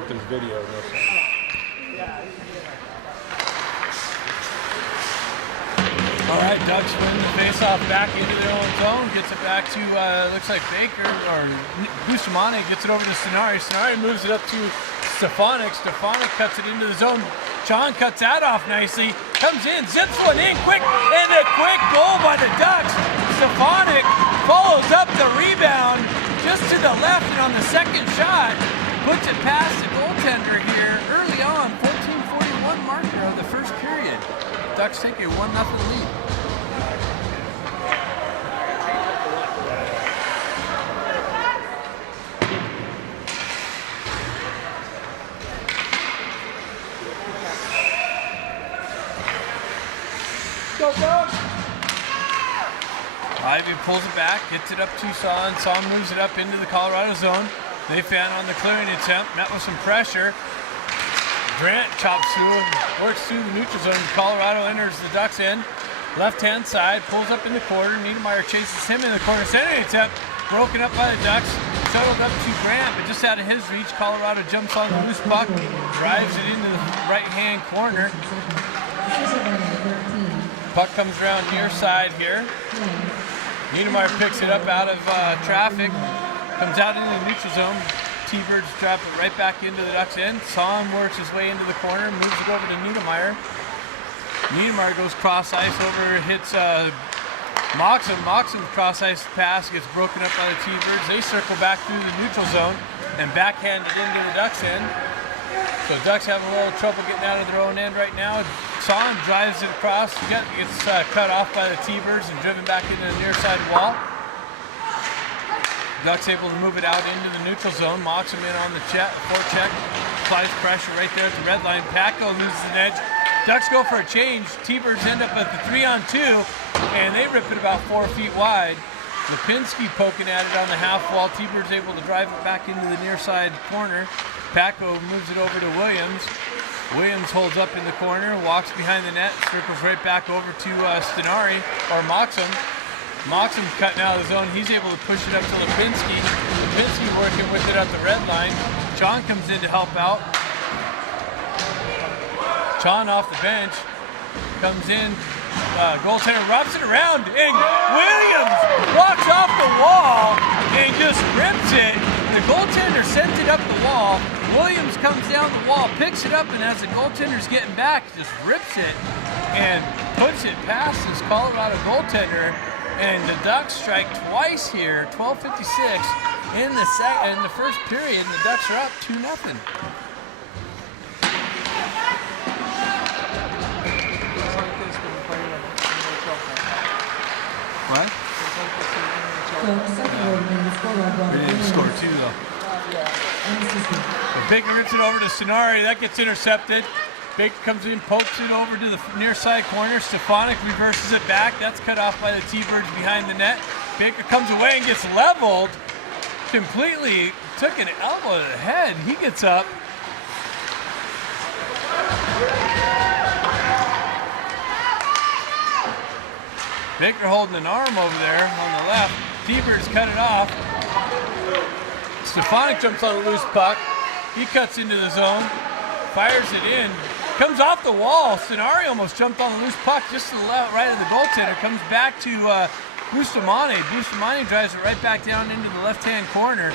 but there's video. No sound. All right, Ducks win the faceoff back into their own zone. Gets it back to, looks like Baker, or Bustamante gets it over to Stenari. Stenari moves it up to Stefanik. Stefanik cuts it into the zone. John cuts that off nicely. Comes in, zips one in quick, and a quick goal by the Ducks. Stefanik follows up the rebound just to the left, and on the second shot, puts it past the goaltender here early on. 14:41 marker of the first period. Ducks take a 1-0 lead. Go, Doug! Ivy pulls it back, gets it up to Son. Son moves it up into the Colorado zone. They fan on the clearing attempt, met with some pressure. Grant chops through, works through the neutral zone. Colorado enters the Ducks in. Left-hand side, pulls up in the corner. Niedermeyer chases him in the corner. Centering attempt, broken up by the Ducks. Shuttled up to Grant, but just out of his reach. Colorado jumps on the loose puck, drives it into the right-hand corner. Puck comes around near side here. Niedermeyer picks it up out of traffic. Comes out into the neutral zone. T-Birds drop it right back into the Ducks end. Son works his way into the corner, moves it over to Niedermeyer. Niedermeyer goes cross ice over, hits Moxham. Moxham's cross ice pass gets broken up by the T-Birds. They circle back through the neutral zone and backhand it into the Ducks end. So Ducks have a little trouble getting out of their own end right now. Son drives it across, gets cut off by the T-Birds and driven back into the near side wall. Ducks able to move it out into the neutral zone. Moxham in on the forecheck. Applies pressure right there at the red line. Packo loses an edge. Ducks go for a change. T-Birds end up at the 3-on-2, and they rip it about 4 feet wide. Lipinski poking at it on the half wall. T-Birds able to drive it back into the near side corner. Packo moves it over to Williams. Williams holds up in the corner, walks behind the net, circles right back over to Stenari, or Moxham. Moxham's cutting out of the zone. He's able to push it up to Lipinski. Lipinski working with it at the red line. John comes in to help out. John off the bench. Comes in. Goaltender wraps it around. And Williams walks off the wall and just rips it. The goaltender sent it up the wall. Williams comes down the wall, picks it up, and as the goaltender's getting back, just rips it and puts it past this Colorado goaltender. And the Ducks strike twice here, 12:56 in the first period, and the Ducks are up 2-0. What? We didn't score two though. But Baker rips it over to Stenari. That gets intercepted. Baker comes in, pokes it over to the near side corner. Stefanik reverses it back. That's cut off by the T-Birds behind the net. Baker comes away and gets leveled. Completely took an elbow to the head. He gets up. Baker holding an arm over there on the left. T-Birds cut it off. Stefanik jumps on a loose puck. He cuts into the zone, fires it in. Comes off the wall. Stenari almost jumped on the loose puck just to the left, right of the goaltender. Comes back to Bustamante. Bustamante drives it right back down into the left-hand corner.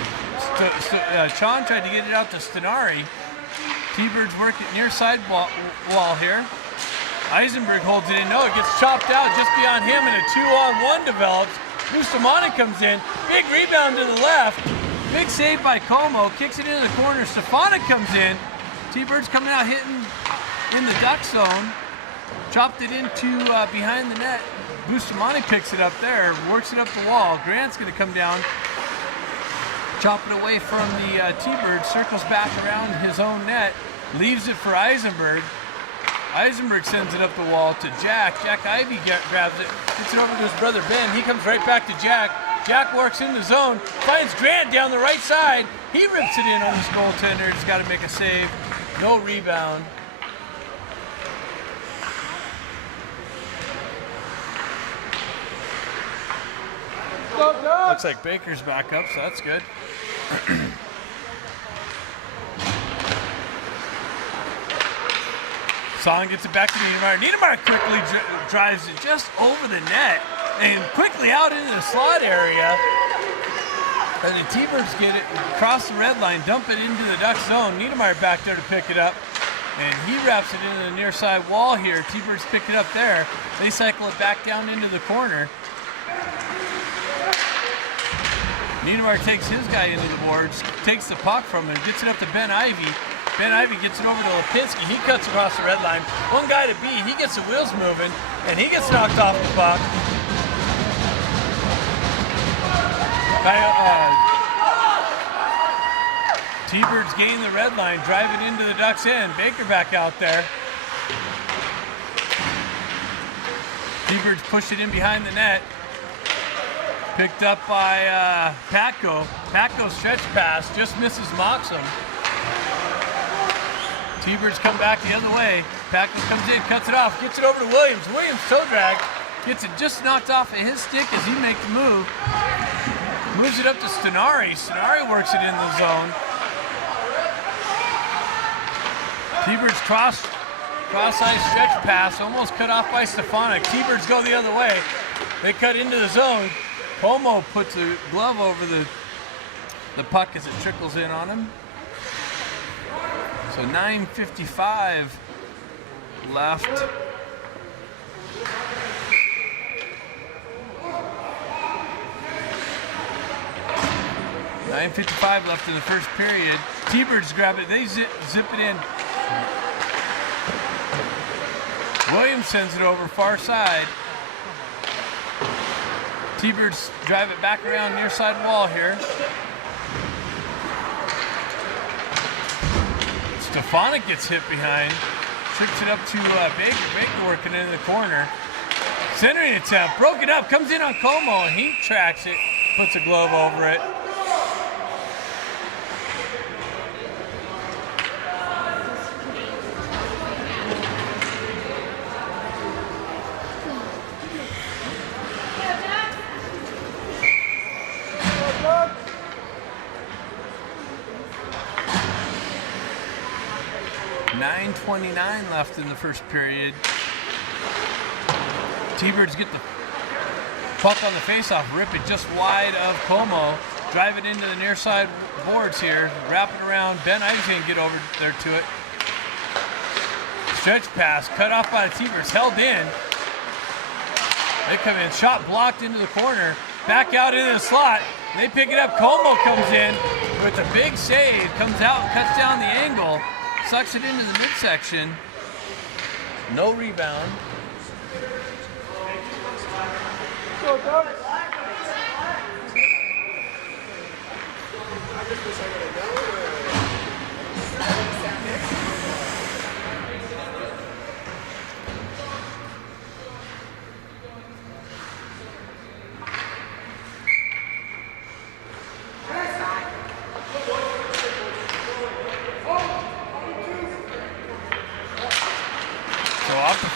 Chon tried to get it out to Stenari. T-Birds work it near side wall here. Eisenberg holds it in. No, it gets chopped out just beyond him, and a 2-on-1 develops. Bustamante comes in. Big rebound to the left. Big save by Como. Kicks it into the corner. Stefanik comes in. T-Birds coming out hitting in the Duck zone. Chopped it into behind the net. Bustamante picks it up there. Works it up the wall. Grant's going to come down. Chop it away from the T-Bird. Circles back around his own net. Leaves it for Eisenberg. Eisenberg sends it up the wall to Jack. Jack Ivy grabs it, gets it over to his brother Ben. He comes right back to Jack. Jack works in the zone, finds Grant down the right side. He rips it in on his goaltender. He's got to make a save. No rebound. Looks like Baker's back up, so that's good. Son gets it back to Niedermeyer. Niedermeyer quickly drives it just over the net and quickly out into the slot area. And the T-Birds get it across the red line, dump it into the Duck zone. Niedermeyer back there to pick it up. And he wraps it into the near side wall here. T-Birds pick it up there. They cycle it back down into the corner. Niedermeyer takes his guy into the boards, takes the puck from him, gets it up to Ben Ivy. Ben Ivy gets it over to Lipinski. He cuts across the red line. One guy to beat. He gets the wheels moving, and he gets knocked off the puck. T-Birds gain the red line, drive it into the Ducks end. Baker back out there. T-Birds push it in behind the net. Picked up by Patko. Patko's stretch pass just misses Moxham. T-Birds come back the other way. Patko comes in, cuts it off, gets it over to Williams. Williams toe drag, gets it just knocked off of his stick as he makes the move. Moves it up to Stenari. Stenari works it in the zone. T-Birds cross-ice stretch pass, almost cut off by Stefanik. T-Birds go the other way. They cut into the zone. Como puts a glove over the puck as it trickles in on him. So 9:55 left. .9:55 left in the first period. T-Birds grab it. They zip it in. Williams sends it over far side. T-Birds drive it back around near side wall here. Stefanik gets hit behind. Tricks it up to Baker. Baker working in the corner. Centering attempt. Broke it up. Comes in on Como and he tracks it. Puts a glove over it. .929 left in the first period. T-Birds get the puck on the faceoff, rip it just wide of Como, drive it into the near side boards here, wrap it around. Ben Ivy's gonna get over there to it. Stretch pass, cut off by the T-Birds, held in. They come in, shot blocked into the corner, back out into the slot. They pick it up. Como comes in with a big save, comes out, cuts down the angle. Sucks it into the midsection. No rebound.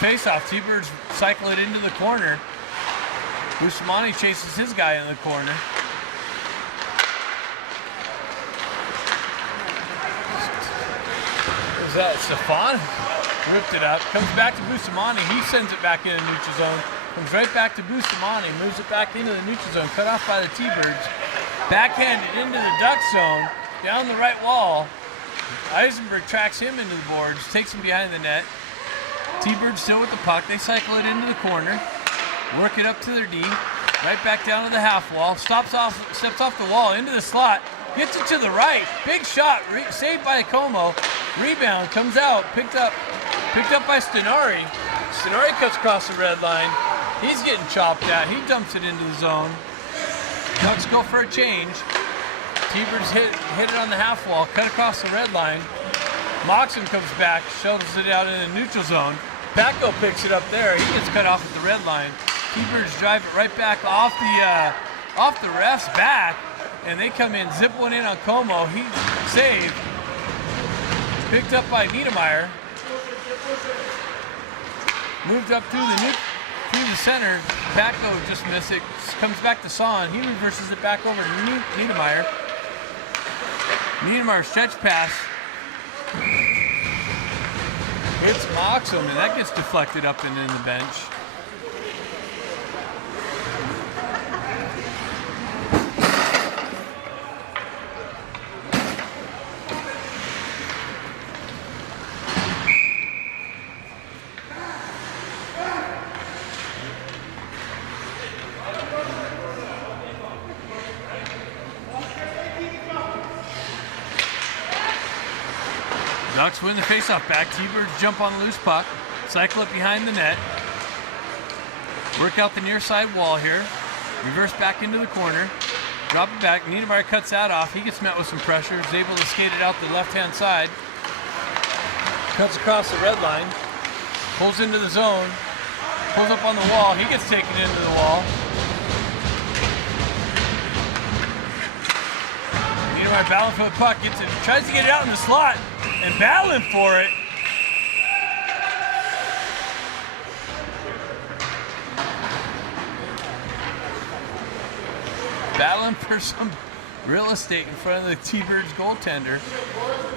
Face-off, T-Birds cycle it into the corner. Bustamante chases his guy in the corner. Was that Stefan? Ripped it up. Comes back to Bustamante. He sends it back into the neutral zone. Comes right back to Bustamante. Moves it back into the neutral zone. Cut off by the T-Birds. Backhanded into the Duck zone. Down the right wall. Eisenberg tracks him into the boards. Takes him behind the net. T-Birds still with the puck. They cycle it into the corner. Work it up to their D. Right back down to the half wall. Steps off the wall into the slot. Gets it to the right. Big shot. Saved by Como. Rebound comes out. Picked up by Stenari. Stenari cuts across the red line. He's getting chopped at. He dumps it into the zone. Ducks go for a change. T-Birds hit it on the half wall. Cut across the red line. Moxon comes back, shovels it out in the neutral zone. Patko picks it up there. He gets cut off at the red line. T-Birds drive it right back off the ref's back, and they come in, zip one in on Como. He saved. Picked up by Niedermeyer. Moved up through the center. Patko just missed it. Comes back to Son. He reverses it back over to Niedermeyer. Niedermeyer stretch pass. Hits Moxham, and that gets deflected up and in the bench. Ducks win the faceoff back. T-Birds jump on the loose puck. Cycle it behind the net. Work out the near side wall here. Reverse back into the corner. Drop it back. Niedermeyer cuts that off. He gets met with some pressure. Is able to skate it out the left-hand side. Cuts across the red line. Pulls into the zone. Pulls up on the wall. He gets taken into the wall. Niedermeyer battling for the puck. Gets it. Tries to get it out in the slot. And battling for it. Battling for some real estate in front of the T-Birds goaltender.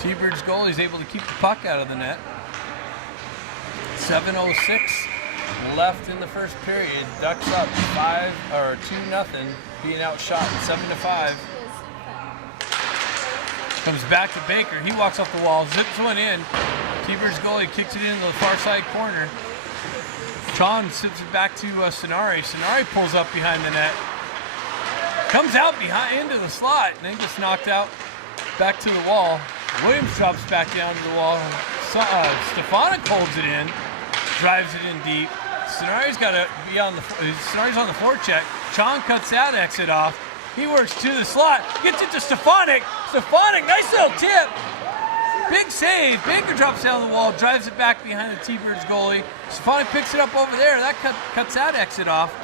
T-Birds goalie is able to keep the puck out of the net. 7:06 left in the first period. Ducks up 2-0, being outshot 7-5. Comes back to Baker. He walks off the wall, zips one in. T-Birds goalie kicks it into the far side corner. Chon zips it back to Sonari. Sonari pulls up behind the net. Comes out behind into the slot and then gets knocked out back to the wall. Williams drops back down to the wall. Stefanik holds it in, drives it in deep. Sonari's got to be on the. Sonari's on the forecheck. Chon cuts that exit off. He works to the slot, gets it to Stefanik. Stefanik, nice little tip. Big save. Baker drops down the wall, drives it back behind the T-Birds goalie. Stefanik picks it up over there. That cuts that exit off.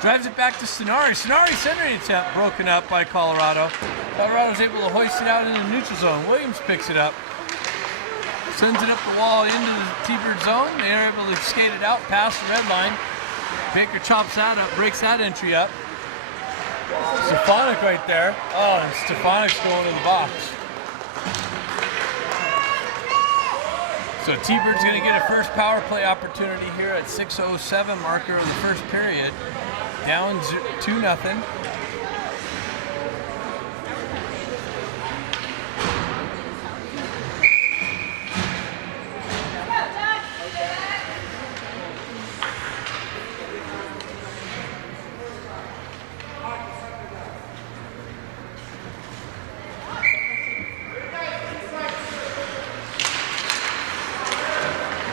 Drives it back to Sonari. Sonari centering attempt broken up by Colorado. Colorado's able to hoist it out into the neutral zone. Williams picks it up. Sends it up the wall into the T-Bird zone. They are able to skate it out past the red line. Baker chops that up, breaks that entry up. Stefanik right there. Oh, and Stefanik's going to the box. So T-Bird's going to get a first power play opportunity here at 6:07 marker of the first period. Down 2-0.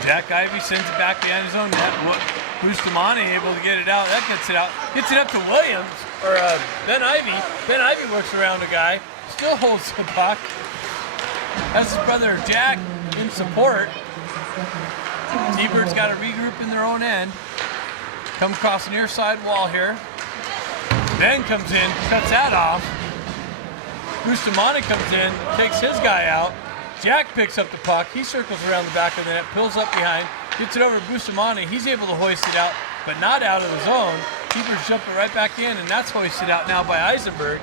Jack Ivey sends it back behind his own net. Bustamante able to get it out. That gets it out. Gets it up to Williams, or Ben Ivey. Ben Ivey works around a guy. Still holds the puck. Has his brother Jack in support. T-Bird's got to regroup in their own end. Come across the near side wall here. Ben comes in, cuts that off. Bustamante comes in, takes his guy out. Jack picks up the puck. He circles around the back of the net, pulls up behind, gets it over to Bustamante. He's able to hoist it out, but not out of the zone. Keeper's jumping right back in, and that's hoisted out now by Eisenberg.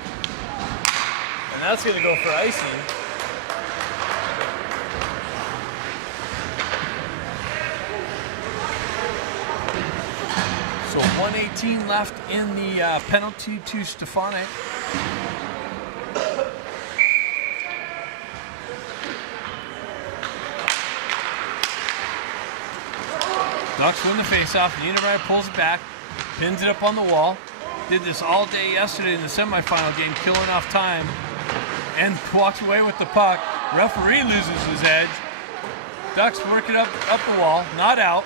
And that's going to go for icing. So 1:18 left in the penalty to Stefanik. Ducks win the faceoff. Niedermeyer pulls it back, pins it up on the wall. Did this all day yesterday in the semifinal game, killing off time, and walks away with the puck. Referee loses his edge. Ducks work it up the wall, not out.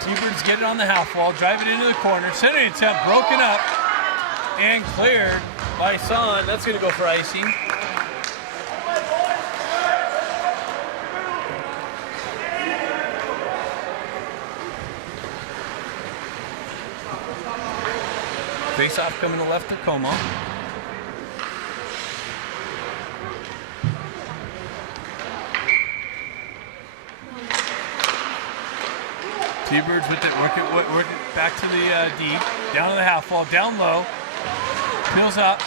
T-Birds get it on the half wall, drive it into the corner. Centering attempt broken up and cleared by Son. That's going to go for icing. Face-off coming to left of Como. T-Birds with it, work it back to the D, down to the half wall, down low, peels up,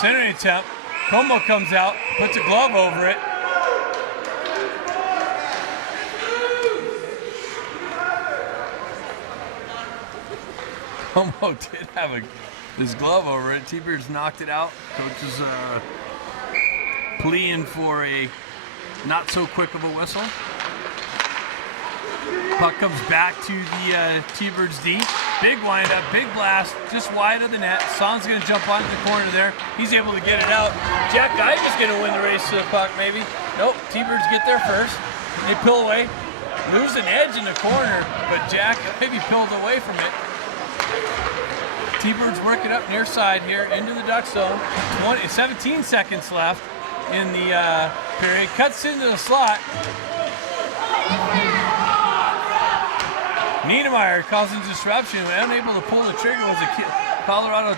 centering attempt. Como comes out, puts a glove over it. Como did have his glove over it. T-Birds knocked it out. Coach is pleading for a not so quick of a whistle. Puck comes back to the T-Birds D. Big windup, big blast, just wide of the net. Son's going to jump onto the corner there. He's able to get it out. Jack Ivey's going to win the race to the puck, maybe. Nope, T-Birds get there first. They pull away, lose an edge in the corner, but Jack Ivey pulls away from it. T-Birds work it up near side here into the Duck zone. 17 seconds left in the period. Cuts into the slot. Niedermeyer causing disruption, unable to pull the trigger, was a Colorado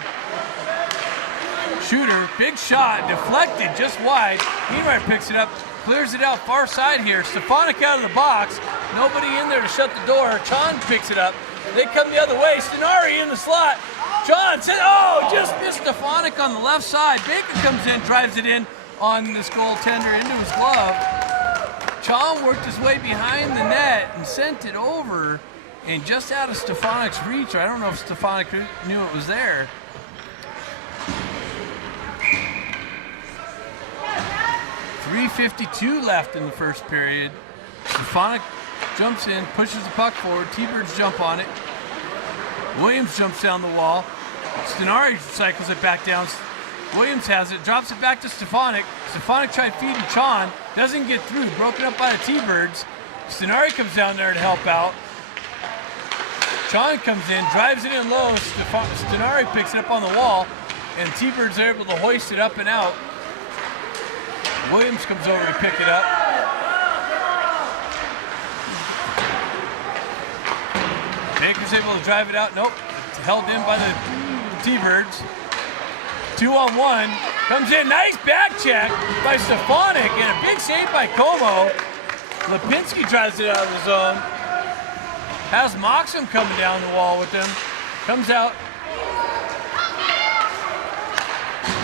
shooter. Big shot, deflected just wide. Niedermeyer picks it up, clears it out far side here. Stefanik out of the box. Nobody in there to shut the door. Chon picks it up. They come the other way. Stenari in the slot. Chon said, oh, just missed Stefanik on the left side. Baker comes in, drives it in on this goaltender into his glove. Chon worked his way behind the net and sent it over. And just out of Stefanik's reach, I don't know if Stefanik knew it was there. .352 left in the first period. Stefanik jumps in, pushes the puck forward. T-Birds jump on it. Williams jumps down the wall. Stenari cycles it back down. Williams has it, drops it back to Stefanik. Stefanik tried feeding Chon, doesn't get through, broken up by the T-Birds. Stenari comes down there to help out. Chon comes in, drives it in low. Stenari picks it up on the wall, and T-Birds are able to hoist it up and out. Williams comes over to pick it up. Baker's able to drive it out. Nope, it's held in by the T-Birds. 2-on-1, comes in, nice back check by Stefanik, and a big save by Como. Lipinski drives it out of the zone. Has Moxham coming down the wall with him. Comes out.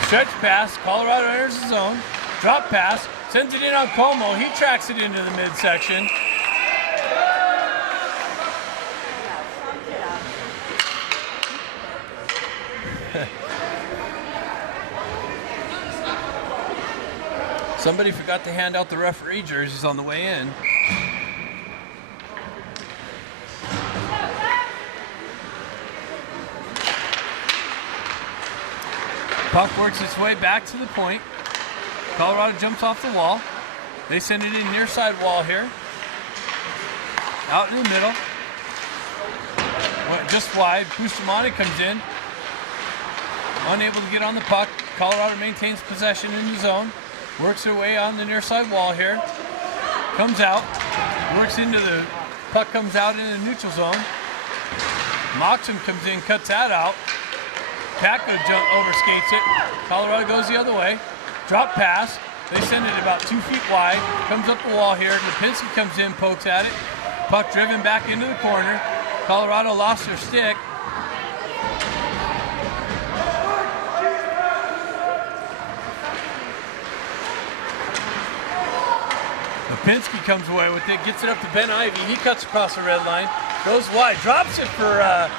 Stretch pass. Colorado enters the zone. Drop pass. Sends it in on Como. He tracks it into the midsection. Somebody forgot to hand out the referee jerseys on the way in. Puck works its way back to the point. Colorado jumps off the wall. They send it in near side wall here. Out in the middle. Just wide. Bustamante comes in. Unable to get on the puck. Colorado maintains possession in the zone. Works their way on the near side wall here. Comes out. Works into the puck, comes out in the neutral zone. Moxham comes in, cuts that out. Paco overskates it. Colorado goes the other way. Drop pass. They send it about 2 feet wide. Comes up the wall here. Lipinski comes in, pokes at it. Puck driven back into the corner. Colorado lost their stick. Lipinski comes away with it, gets it up to Ben Ivey. He cuts across the red line, goes wide, drops it for, I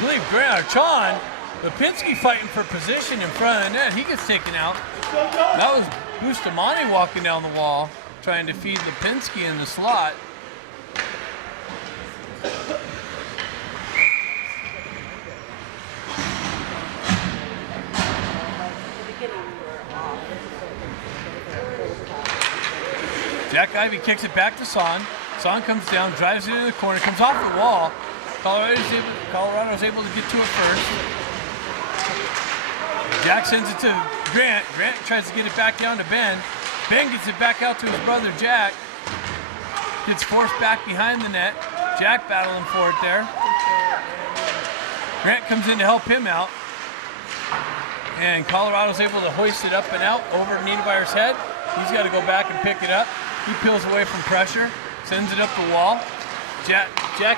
believe, Grant or Chon. Lipinski fighting for position in front of the net. He gets taken out. That was Bustamante walking down the wall, trying to feed Lipinski in the slot. Jack Ivey kicks it back to Son. Son comes down, drives it into the corner, comes off the wall. Colorado's able to get to it first. Jack sends it to Grant. Grant tries to get it back down to Ben. Ben gets it back out to his brother Jack. Gets forced back behind the net. Jack battling for it there. Grant comes in to help him out. And Colorado's able to hoist it up and out over Niedermeyer's head. He's got to go back and pick it up. He peels away from pressure, sends it up the wall. Jack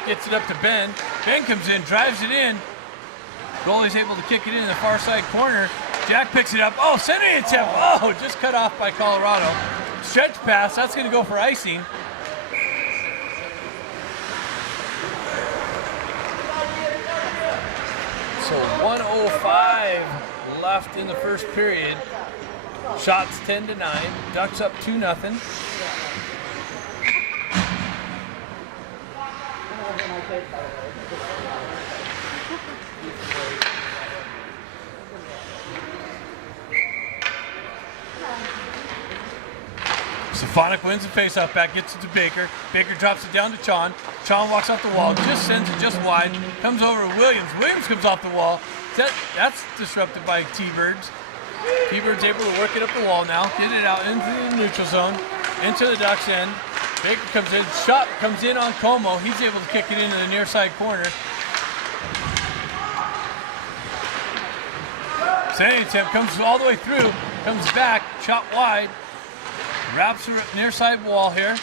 gets it up to Ben. Ben comes in, drives it in. Goalie's able to kick it in the far side corner. Jack picks it up. Oh, center attempt. Oh, just cut off by Colorado. Stretch pass. That's going to go for icing. So 1:05 left in the first period. Shots 10-9. Ducks up 2-0. Stefanik wins the faceoff back, gets it to Baker. Baker drops it down to Chon. Chon walks off the wall, just sends it just wide. Comes over to Williams. Williams comes off the wall. That's disrupted by T-Birds. T-Bird's able to work it up the wall now, get it out into the neutral zone, into the Ducks end. Baker comes in, shot comes in on Como. He's able to kick it into the near side corner. Sending attempt comes all the way through, comes back, shot wide, wraps the near side wall here.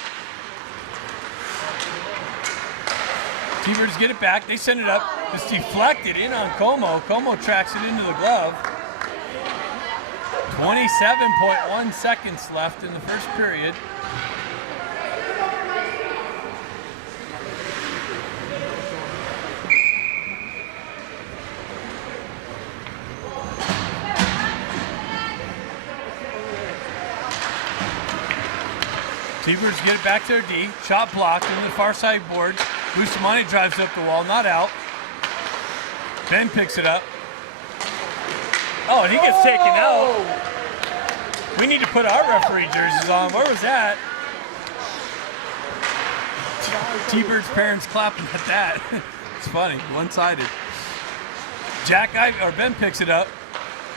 T-Birds get it back, they send it up, it's deflected in on Como. Como tracks it into the glove. 27.1 seconds left in the first period. T-Birds get it back to their D. Shot blocked into the far side boards. Bustamante drives up the wall, not out. Ben picks it up. Oh, and he gets taken out. We need to put our referee jerseys on. Where was that? T-Bird's parents clapping at that. It's funny, one-sided. Ben picks it up.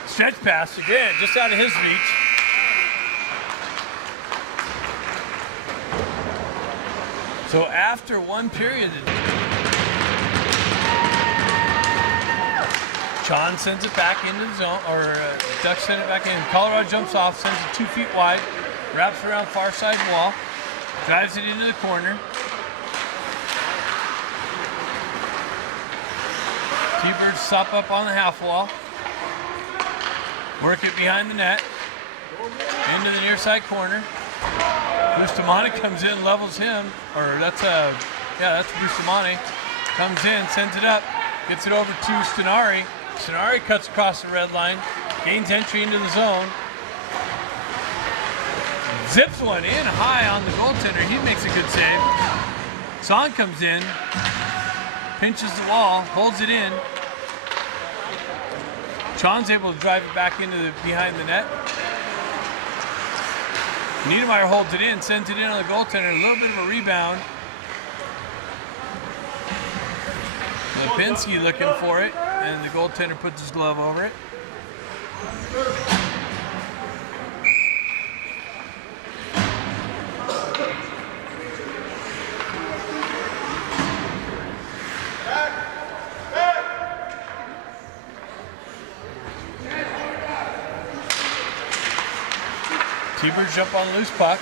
Stretch pass again, just out of his reach. So after one period, Chon sends it back into the zone, or Ducks send it back in. Colorado jumps off, sends it 2 feet wide, wraps around far side wall, drives it into the corner. T-Birds stop up on the half wall, work it behind the net, into the near side corner. Bustamante comes in, levels him, or that's Bustamante. Comes in, sends it up, gets it over to Stenari. Stenari cuts across the red line, gains entry into the zone. Zips one in high on the goaltender. He makes a good save. Son comes in, pinches the wall, holds it in. Chon's able to drive it back into behind the net. Niedermeyer holds it in, sends it in on the goaltender. A little bit of a rebound. Lipinski looking for it, and the goaltender puts his glove over it. T-Birds jump on a loose puck.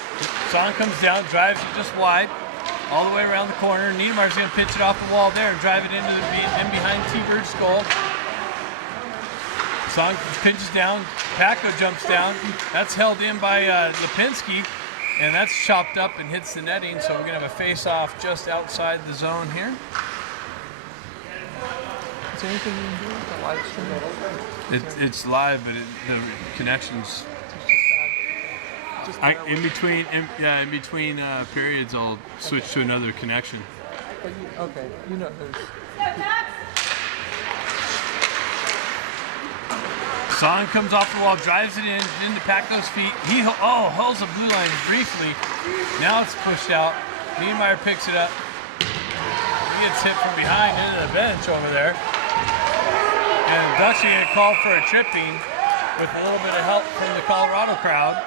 Son comes down, drives it just wide, all the way around the corner. Niedermeyer's going to pitch it off the wall there and drive it into in behind T-Bird's goal. Son pitches down, Paco jumps down. That's held in by Lipinski, and that's chopped up and hits the netting, so we're going to have a face-off just outside the zone here. Is there anything you can do with the live stream? It's live, but the connection's... in between periods, I'll switch to another connection. Okay, you know there's. Son comes off the wall, drives it into Paco's feet. He holds the blue line briefly. Now it's pushed out. Niedermeyer picks it up. He gets hit from behind into the bench over there. And Ducks are going to call for a tripping with a little bit of help from the Colorado crowd.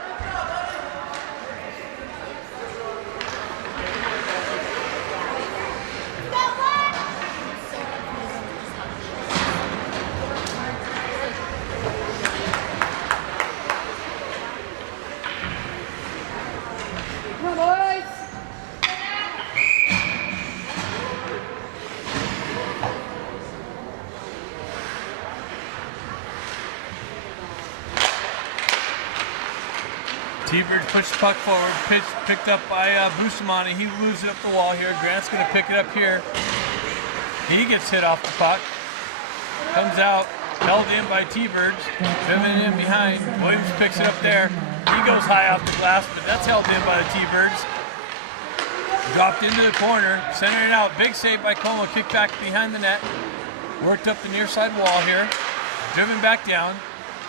T-Bird pushed the puck forward, picked up by Bustamante. He moves it up the wall here. Grant's going to pick it up here. He gets hit off the puck. comes out, held in by T-Birds, driven in behind. Williams picks it up there. He goes high off the glass, but that's held in by the T-Birds. Dropped into the corner, centering it out. Big save by Como, kicked back behind the net. Worked up the near side wall here. Driven back down.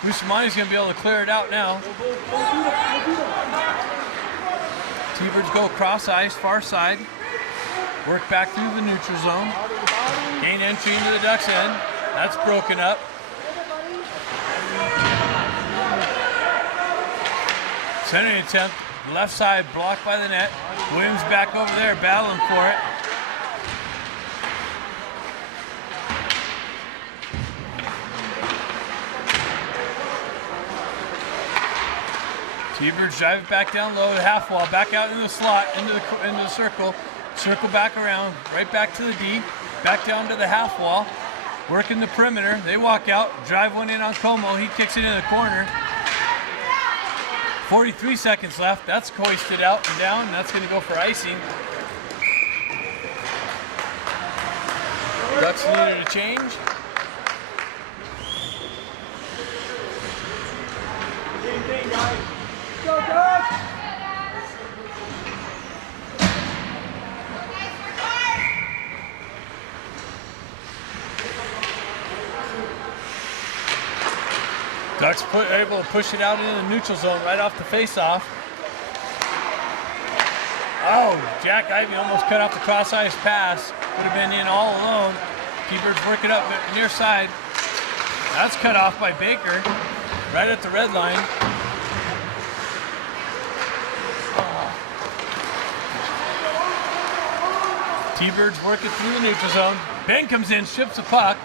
Bustamani's going to be able to clear it out now. T-Birds go cross ice, far side. Work back through the neutral zone. Gain entry into the Ducks end. That's broken up. Centering attempt, left side blocked by the net. Williams back over there battling for it. T-Birds drive it back down low to half wall, back out into the slot, into the circle. Circle back around, right back to the D, back down to the half wall. Working the perimeter. They walk out, drive one in on Como. He kicks it in the corner. 43 seconds left. That's hoisted out and down, and that's going to go for icing. Ducks needed a change. Go, Ducks! Ducks able to push it out into the neutral zone right off the face-off. Oh, Jack Ivey almost cut off the cross-ice pass. Would have been in all alone. T-Birds work it up near side. That's cut off by Baker, right at the red line. T-Birds working through the neutral zone. Ben comes in, ships the puck.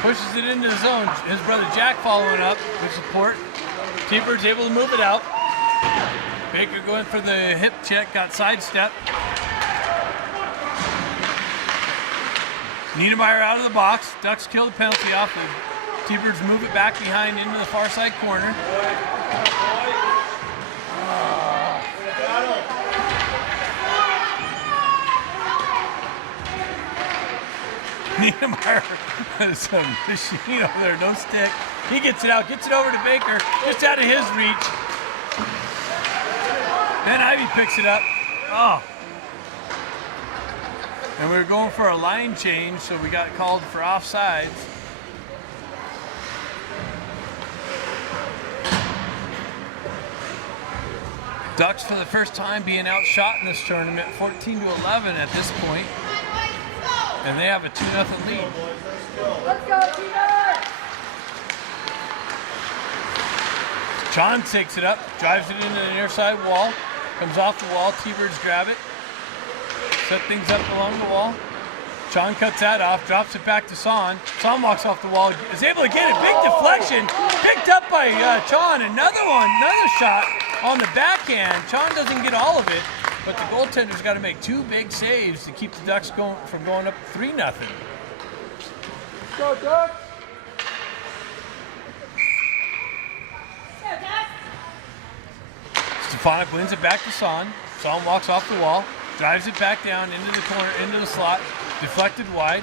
Pushes it into the zone. His brother Jack following up with support. T-Birds able to move it out. Baker going for the hip check, got sidestepped. Niedermeyer out of the box. Ducks kill the penalty off. The T-Birds move it back behind into the far side corner. Niedermeyer is a machine over there, no stick. He gets it out, gets it over to Baker, just out of his reach. Then Ivey picks it up. Oh. And we were going for a line change, so we got called for offsides. Ducks for the first time being outshot in this tournament, 14-11 at this point. And they have a 2-0 lead. Let's go, T-Birds! John takes it up, drives it into the near side wall, comes off the wall, T-Birds grab it, set things up along the wall. John cuts that off, drops it back to Son. Son walks off the wall, is able to get it, big deflection, picked up by John. Another shot on the backhand. John doesn't get all of it, but the goaltender's got to make two big saves to keep the Ducks from going up 3-0. Go, Ducks! Stefanik wins it back to Son. Son walks off the wall, drives it back down into the corner, into the slot, deflected wide.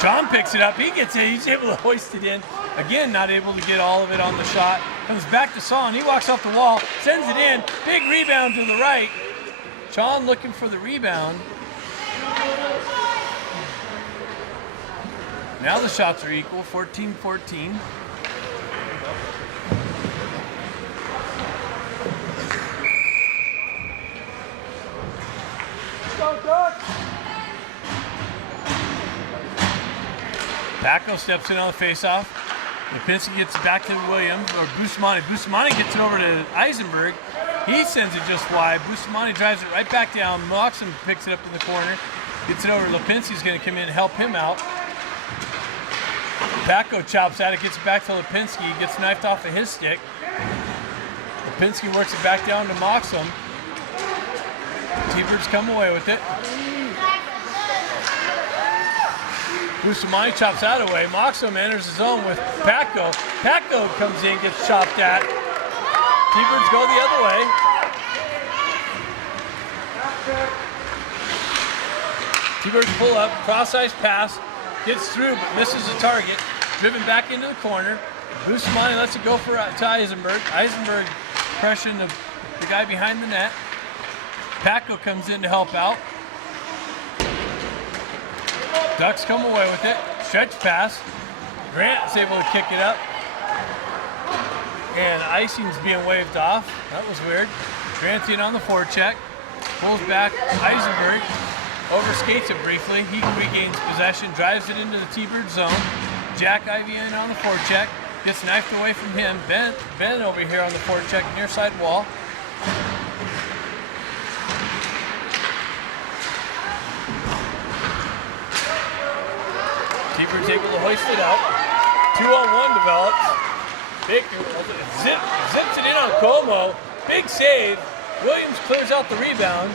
John picks it up, he gets it, he's able to hoist it in. Again, not able to get all of it on the shot. Comes back to Son, he walks off the wall, sends it in, big rebound to the right. John looking for the rebound. Now the shots are equal, 14-14. Go, Ducks! Paco steps in on the faceoff. Lipinski gets it back to Williams, or Bustamante. Bustamante gets it over to Eisenberg. He sends it just wide. Bustamante drives it right back down. Moxon picks it up in the corner. Gets it over. Lipinski's going to come in and help him out. Paco chops at it, gets it back to Lipinski. Gets knifed off of his stick. Lipinski works it back down to Moxon. T-Birds come away with it. Bustamante chops that away. Moxon enters the zone with Paco. Paco comes in, gets chopped at. T-Birds go the other way. T-Birds pull up, cross-ice pass, gets through but misses the target. Driven back into the corner. Bustamante lets it go to Eisenberg. Eisenberg pressuring the guy behind the net. Paco comes in to help out. Ducks come away with it. Stretch pass. Grant is able to kick it up. And icing's being waved off. That was weird. Grant's in on the forecheck. Pulls back. Eisenberg overskates it briefly. He regains possession, drives it into the T-Bird zone. Jack Ivey in on the forecheck. Gets knifed away from him. Ben over here on the forecheck near side wall. T-Bird's able to hoist it out. 2-on-1 develops. Baker zips it in on Como. Big save. Williams clears out the rebound.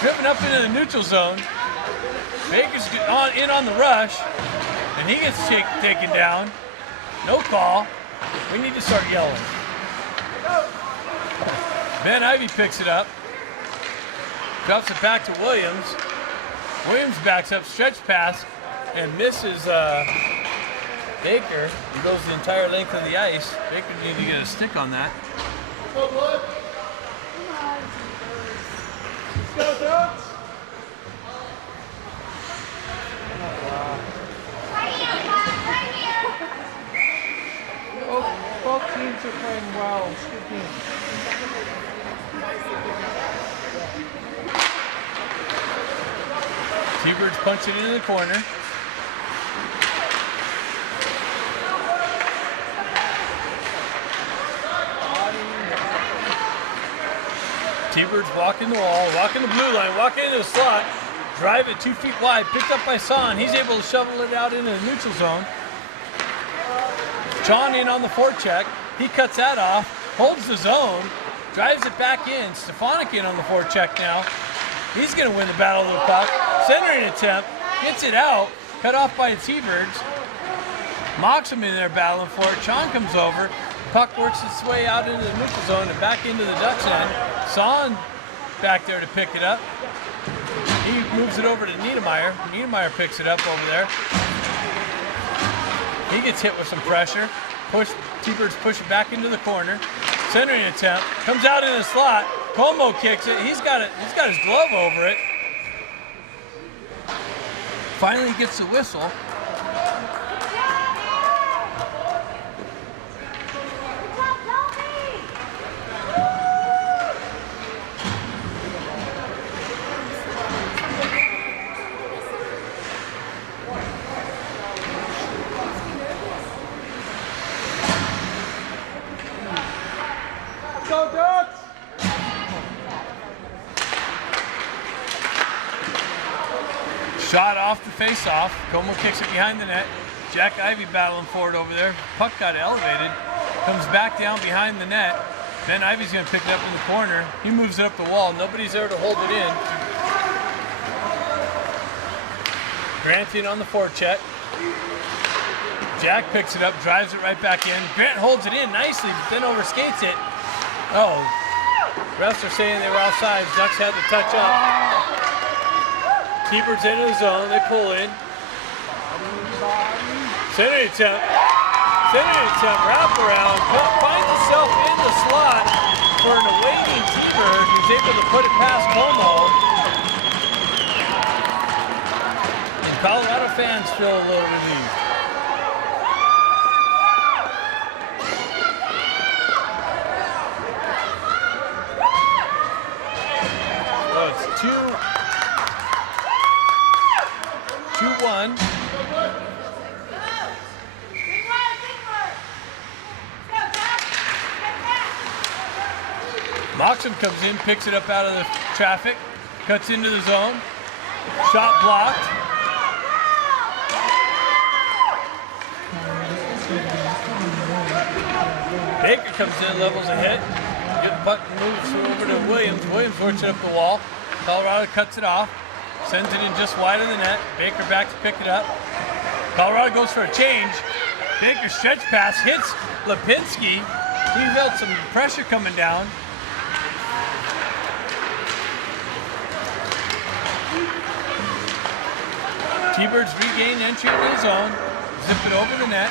Driven up into the neutral zone. Baker's in on the rush. And he gets taken down. No call. We need to start yelling. Ben Ivey picks it up. Drops it back to Williams. Williams backs up, stretch pass, and misses Baker. He goes the entire length of the ice. Baker needs to get a stick on that. Let's go, Ducks. Both teams are playing well. It's a good game. T-Birds punch it into the corner. T-Birds walking the wall, walking the blue line, walking into the slot, drive it 2 feet wide, picked up by Son. He's able to shovel it out into the neutral zone. John in on the forecheck. He cuts that off, holds the zone, drives it back in. Stefanik in on the forecheck now. He's going to win the battle of the puck. Centering attempt, gets it out, cut off by the T-Birds. Moxham in there battling for it. Chon comes over. Puck works its way out into the neutral zone and back into the Ducks end. Son back there to pick it up. He moves it over to Niedermeyer. Niedermeyer picks it up over there. He gets hit with some pressure. T-Birds push it back into the corner. Centering attempt. Comes out in the slot. Como kicks it. He's got his glove over it. Finally gets the whistle. Go, Ducks! Shot off the face-off. Como kicks it behind the net. Jack Ivey battling for it over there. Puck got elevated. Comes back down behind the net. Ben Ivey's going to pick it up in the corner. He moves it up the wall. Nobody's there to hold it in. Grant in on the forecheck. Jack picks it up, drives it right back in. Grant holds it in nicely, but then overskates it. Oh, refs are saying they were outside. Ducks had to touch up. T-Birds into the zone. They pull in. Centering attempt. Wrap around. Finds itself in the slot for an awaiting T-Bird who's able to put it past Como. And Colorado fans feel a little relieved. So it's 2-1. Moxham comes in, picks it up out of the traffic, cuts into the zone. Shot blocked. Baker comes in, levels a hit. Good puck moves over to Williams. Williams works it up the wall. Colorado cuts it off. Sends it in just wide of the net. Baker back to pick it up. Colorado goes for a change. Baker stretch pass hits Lipinski. He felt some pressure coming down. T-Birds regain entry into the zone, zip it over the net,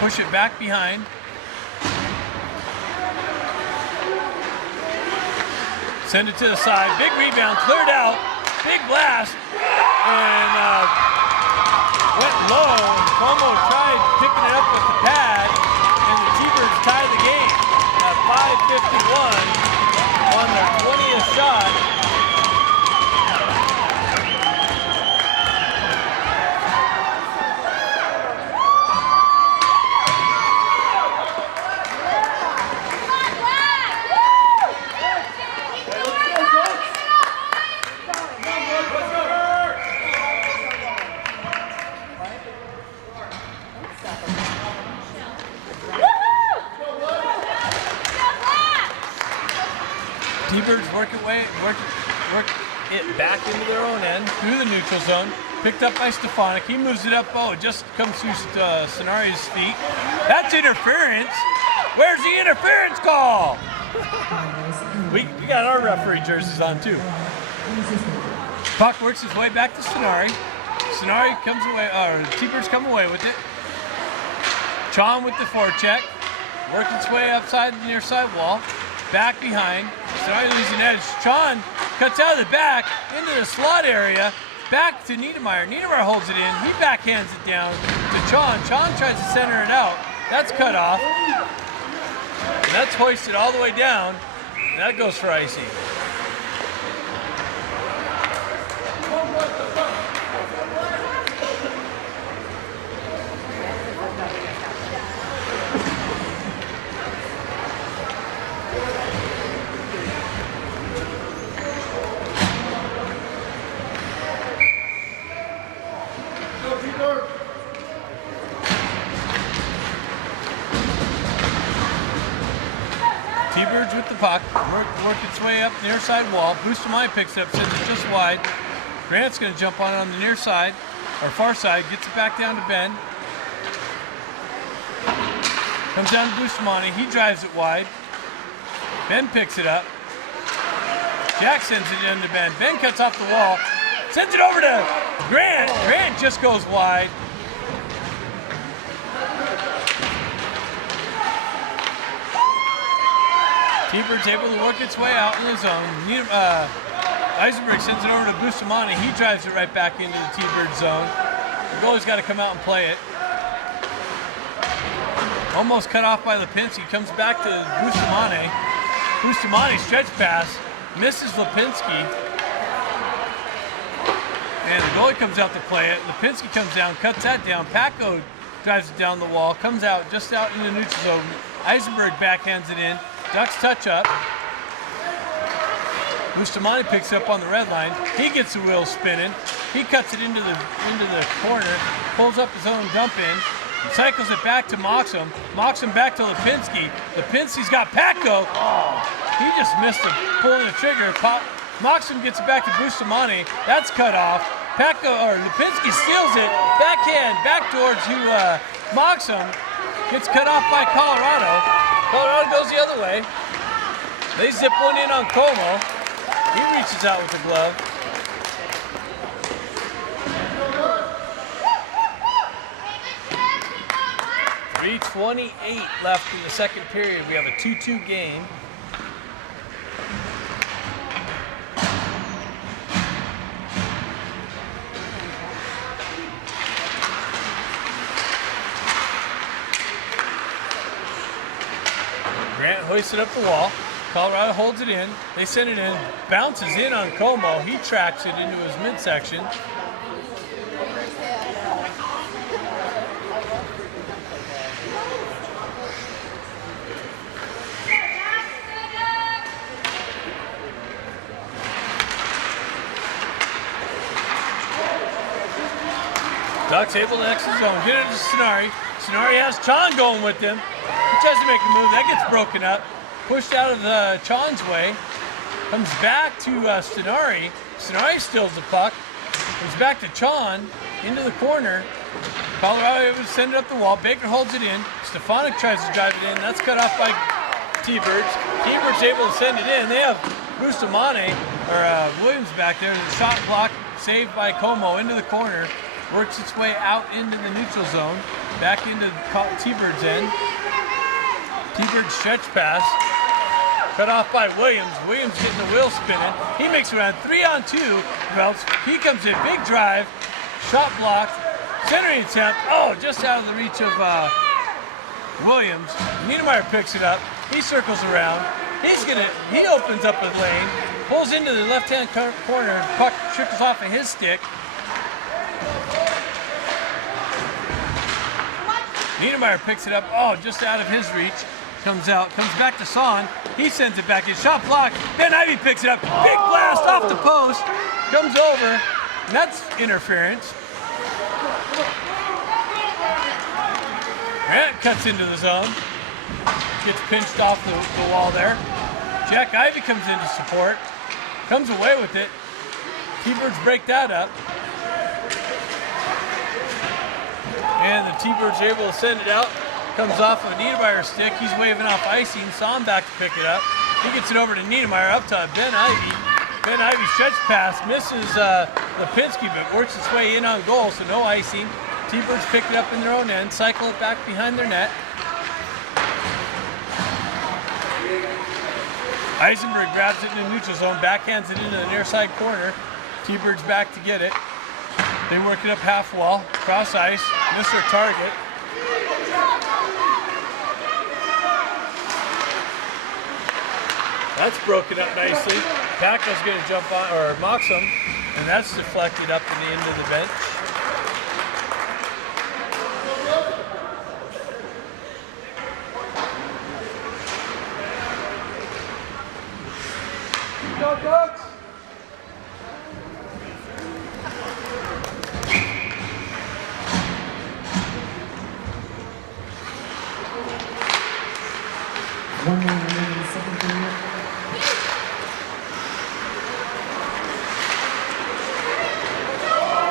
push it back behind. Send it to the side, big rebound, cleared out, big blast, and went low. Como tried picking it up with the pad, and the T-Birds tie the game at 5:51 on their 20th shot. T-Birds work it back into their own end through the neutral zone. Picked up by Stefanik. He moves it up. Oh, it just comes through Sonari's feet. That's interference. Where's the interference call? We got our referee jerseys on too. Puck works his way back to Sonari. Sonari comes away, or T-Birds come away with it. Chon with the forecheck. Working its way upside the near side wall. Back behind. Sonari losing edge. Chon cuts out of the back into the slot area. Back to Niedermeyer. Niedermeyer holds it in. He backhands it down to Chon. Chon tries to center it out. That's cut off. And that's hoisted all the way down. That goes for icing. T-Birds with the puck, work its way up the near side wall. Bustamante picks it up, sends it just wide. Grant's going to jump on the near side, or far side, gets it back down to Ben. Comes down to Bustamante, he drives it wide. Ben picks it up. Jack sends it into Ben. Ben cuts off the wall, sends it over to Grant. Grant just goes wide. T-Birds able to work its way out in the zone. Eisenberg sends it over to Bustamante. He drives it right back into the T-Bird zone. The goalie's got to come out and play it. Almost cut off by Lipinski. Comes back to Bustamante. Bustamante stretch pass. Misses Lipinski. And the goalie comes out to play it. Lipinski comes down, cuts that down. Paco drives it down the wall. Comes out, just out in the neutral zone. Eisenberg backhands it in. Ducks touch up. Bustamante picks up on the red line. He gets the wheel spinning. He cuts it into the corner, pulls up his own dump in, and cycles it back to Moxham. Moxham back to Lipinski. Lipinski's got Paco. He just missed him pulling the trigger. Moxham gets it back to Bustamante. That's cut off. Lipinski steals it. Backhand, backdoor to Moxham. Gets cut off by Colorado. Colorado goes the other way. They zip one in on Como. He reaches out with the glove. .3:28 left in the second period. We have a 2-2 game. Grant hoists it up the wall. Colorado holds it in. They send it in. Bounces in on Como. He tracks it into his midsection. Ducks able to exit the zone. Get it to Sonari. Sonari has Chon going with him. He tries to make a move. That gets broken up. Pushed out of Chon's way. Comes back to Sonari. Sonari steals the puck. Comes back to Chon. Into the corner. Colorado able to send it up the wall. Baker holds it in. Stefanik tries to drive it in. That's cut off by T-Birds. T-Birds able to send it in. They have Bustamante, or Williams back there. The shot block saved by Como into the corner. works its way out into the neutral zone, back into T-Bird's end. T-Bird stretch pass, cut off by Williams. Williams getting the wheel spinning. He makes around 3-on-2, Belts. He comes in, big drive, shot blocked, centering attempt. Oh, just out of the reach of Williams. Niedermeyer picks it up. He circles around. He opens up a lane, pulls into the left-hand corner. Puck trickles off of his stick. Niedermeyer picks it up. Oh, just out of his reach. Comes out, comes back to Son. He sends it back in. Shot blocked. Ben Ivy picks it up. Big blast off the post. Comes over. And that's interference. Grant cuts into the zone. Gets pinched off the wall there. Jack Ivy comes in to support. Comes away with it. T-Birds break that up. And the T-Bird's able to send it out. Comes off of Niedermeyer's stick. He's waving off icing. Son back to pick it up. He gets it over to Niedermeyer up to Ben Ivy. Ben Ivy stretch pass. Misses Lipinski, but works its way in on goal, so no icing. T-Birds pick it up in their own end. Cycle it back behind their net. Eisenberg grabs it in the neutral zone. Backhands it into the near side corner. T-Birds back to get it. They work it up half wall. Cross ice. Miss their target. That's broken up nicely. Packo's going to jump on, or Moxham, and that's deflected up to the end of the bench. Go Ducks!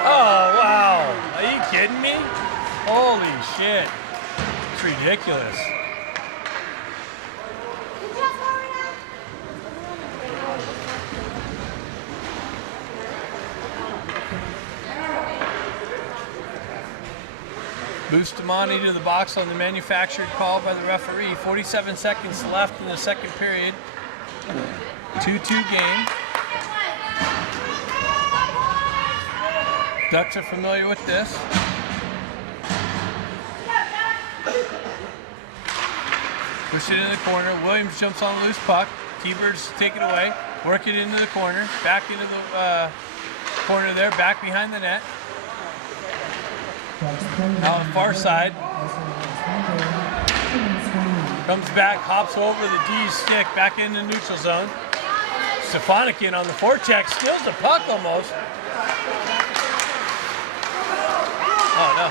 Oh, wow. Are you kidding me? Holy shit. It's ridiculous. Bustamante to the box on the manufactured call by the referee. 47 seconds left in the second period. 2-2 game. Ducks are familiar with this. Push it in the corner. Williams jumps on a loose puck. T-Birds take it away. Work it into the corner. Back into the corner there. Back behind the net. Now on the far side. Comes back, hops over the D's stick, back in the neutral zone. Stefanik in on the forecheck, steals the puck almost. Oh no.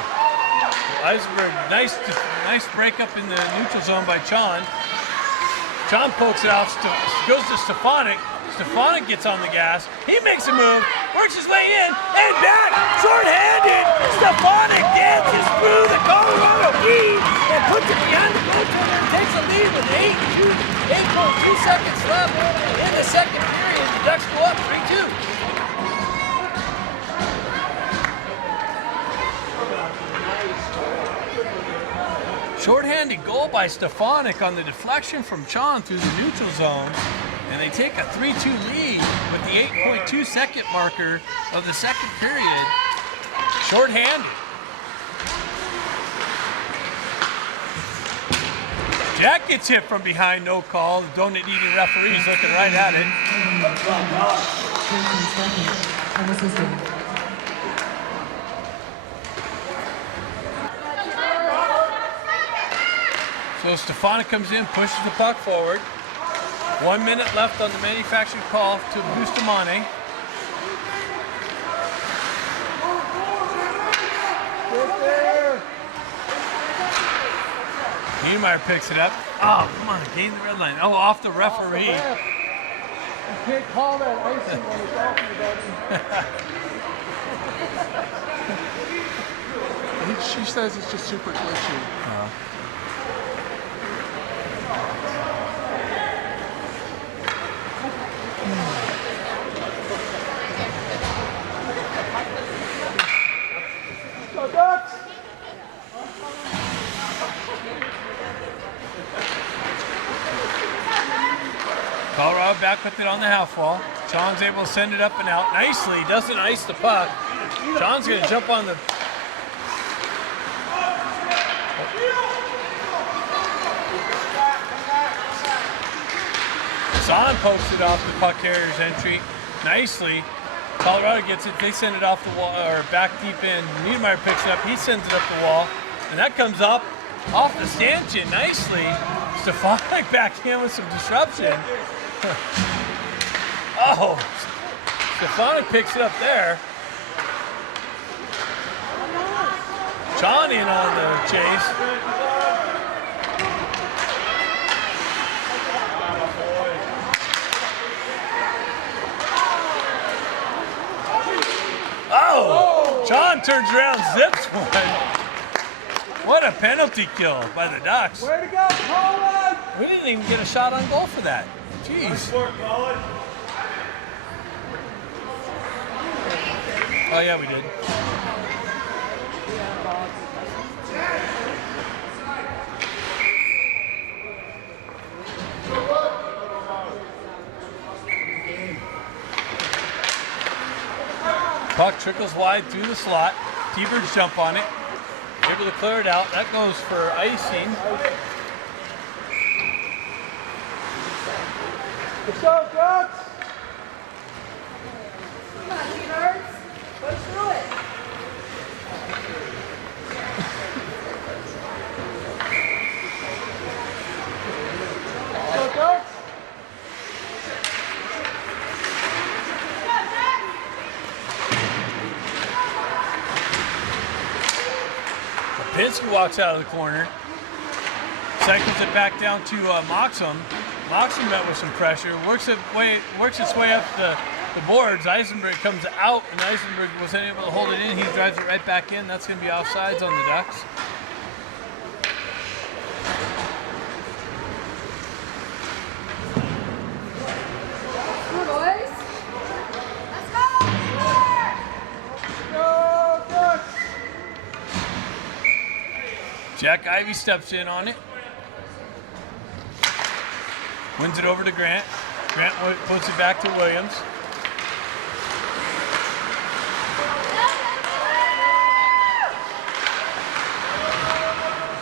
Eisenberg, nice break up in the neutral zone by Chon. Chon pokes it out, goes to Stefanik. Stefanik gets on the gas. He makes a move, works his way in, and back, short-handed. Stefanik dances through the Colorado D and puts it behind the goaltender and takes a lead with 8.2 seconds left in the second period. The Ducks go up 3-2. Short-handed goal by Stefanik on the deflection from Chon through the neutral zone. And they take a 3-2 lead with the 8.2 second marker of the second period. Short-handed. Jack gets hit from behind, no call. The donut-eating referee's looking right at it. So Stefanik comes in, pushes the puck forward. 1 minute left on the manufactured call to Bustamante. Niedermeyer picks it up. Oh, come on, gain the red line. Oh, off the referee. You can't call that icing when you're talking about it. She says it's just super glitchy. Colorado back with it on the half wall. Sean's able to send it up and out nicely. Doesn't ice the puck. Sean's going to jump on the... Zahn pokes it off the puck carrier's entry nicely. Colorado gets it. They send it off the wall or back deep in. Niedermeyer picks it up. He sends it up the wall, and that comes up off the stanchion nicely. Stefanik back in with some disruption. Oh, Stefanik picks it up there. John in on the chase. Oh, John turns around, zips one. What a penalty kill by the Ducks. Way to go, Colin! We didn't even get a shot on goal for that. Jeez. Oh yeah, we did. Puck trickles wide through the slot. T-Birds jump on it. Able to clear it out. That goes for icing. What's up, Ducks? Come on, T-Birds. Push through it. What's up, Ducks? Pinsky walks out of the corner. Cycles it back down to Moxham. Moxham met with some pressure. Works its way up the boards. Eisenberg comes out, and Eisenberg wasn't able to hold it in. He drives it right back in. That's going to be offsides on the Ducks. Come on, boys. Let's go. Go, Ducks! Jack Ivey steps in on it. Wins it over to Grant. Grant puts it back to Williams.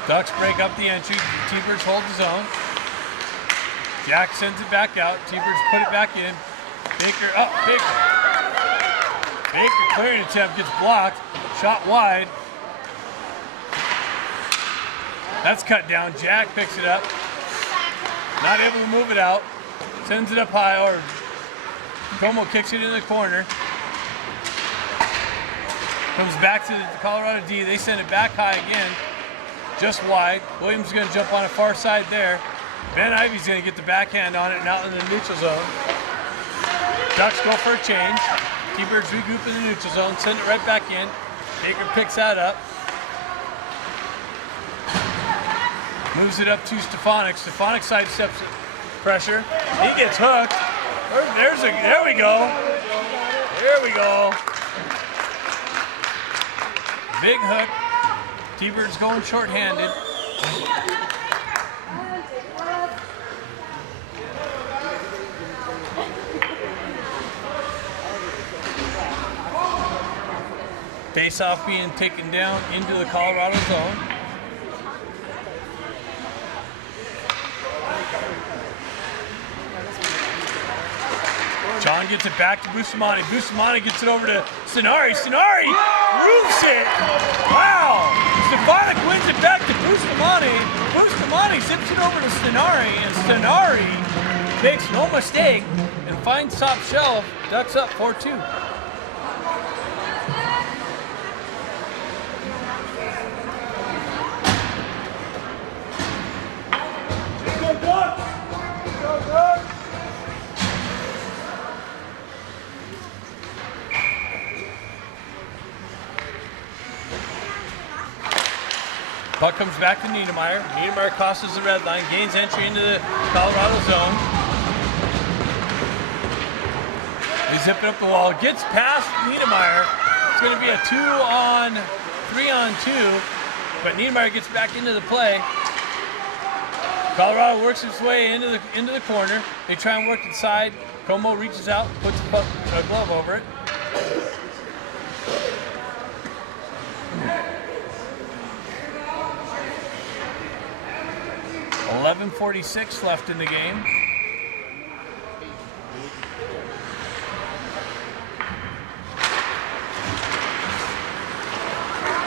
Ducks break up the entry. T-Birds hold the zone. Jack sends it back out. T-Birds put it back in. Baker up. Baker clearing attempt gets blocked. Shot wide. That's cut down. Jack picks it up. Not able to move it out. Sends it up high, or Como kicks it in the corner. Comes back to the Colorado D. They send it back high again. Just wide. Williams is going to jump on the far side there. Ben Ivey's going to get the backhand on it and out in the neutral zone. Ducks go for a change. T-Birds regroup in the neutral zone. Send it right back in. Baker picks that up. Moves it up to Stefanik. Stefanik sidesteps pressure. He gets hooked. There we go. There we go. Big hook. T-Birds going short-handed. Face-off being taken down into the Colorado zone. John gets it back to Bustamante. Bustamante gets it over to Stenari. Stenari roofs it. Wow. Stefanik wins it back to Bustamante. Bustamante zips it over to Stenari, and Stenari makes no mistake and finds top shelf. Ducks up 4-2. Go, Ducks! Go, Ducks! Puck comes back to Niedermeyer. Niedermeyer crosses the red line, gains entry into the Colorado zone. They zip it up the wall, gets past Niedermeyer. It's going to be a 3-on-2, but Niedermeyer gets back into the play. Colorado works its way into the corner. They try and work inside. Como reaches out, puts a glove over it. .11:46 left in the game.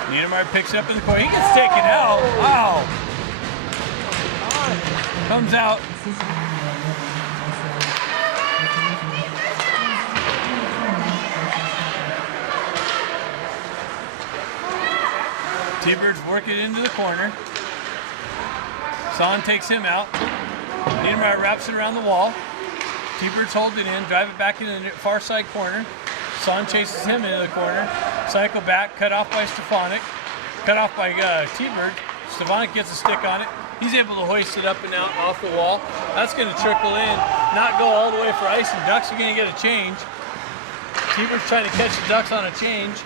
Niedermeyer picks it up in the corner. He gets taken out. Wow. Comes out. T-Birds work it into the corner. Son takes him out. Niedermeyer wraps it around the wall. T-Birds hold it in, drive it back into the far side corner. Son chases him into the corner. Cycle back, cut off by Stefanik. Cut off by T-Bird. Stefanik gets a stick on it. He's able to hoist it up and out off the wall. That's going to trickle in, not go all the way for icing. Ducks are going to get a change. T-Bird's trying to catch the Ducks on a change.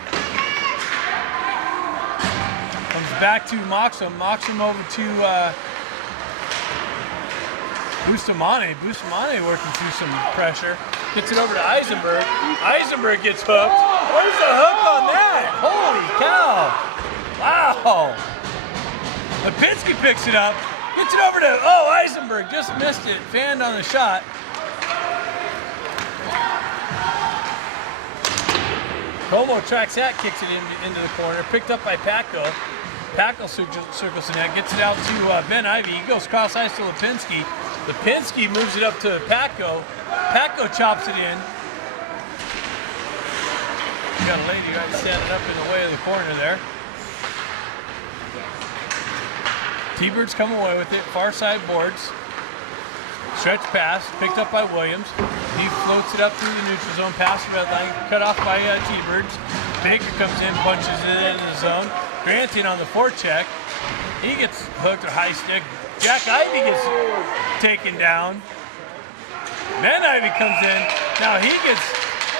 Comes back to Moxham. Moxham over to Bustamante. Bustamante working through some pressure. Gets it over to Eisenberg. Eisenberg gets hooked. Where's the hook on that? Holy cow. Wow. Lipinski picks it up. Gets it over to, Eisenberg just missed it. Fanned on the shot. Como tracks that, kicks it into the corner. Picked up by Paco. Paco circles the net, gets it out to Ben Ivy. He goes cross ice to Lipinski. Lipinski moves it up to Paco. Paco chops it in. You got a lady right standing up in the way of the corner there. T-Birds come away with it. Far side boards. Stretch pass, picked up by Williams. He floats it up through the neutral zone, past the red line, cut off by T-Birds. Baker comes in, punches it into the zone. Granting on the forecheck. He gets hooked or high stick. Jack Ivy gets taken down. Ben Ivy comes in. Now he gets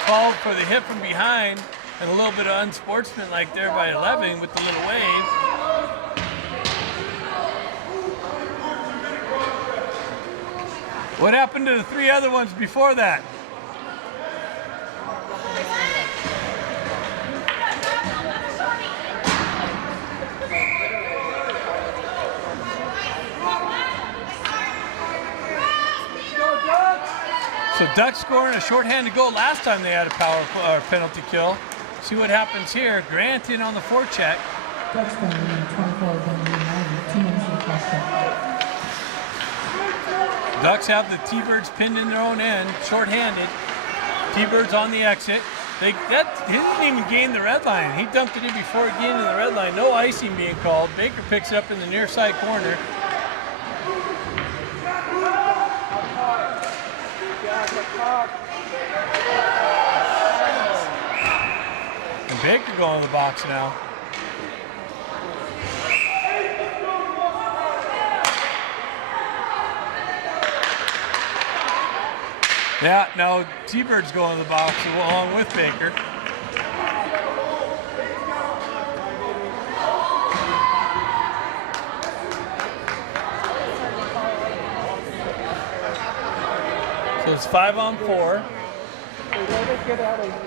called for the hit from behind and a little bit of unsportsmanlike there by 11 with the little wave. What happened to the three other ones before that? So Ducks scoring a shorthanded goal last time they had a power or penalty kill. See what happens here. Grant in on the forecheck. Ducks going in 24 United, 2 minutes requested. Ducks have the T-Birds pinned in their own end, shorthanded. T-Birds on the exit. He didn't even gain the red line. He dumped it in before he gained the red line. No icing being called. Baker picks it up in the near side corner. And Baker going to the box now. Yeah, now T-Bird's going to the box along with Baker. So it's 5-on-4. Let it get out of hands.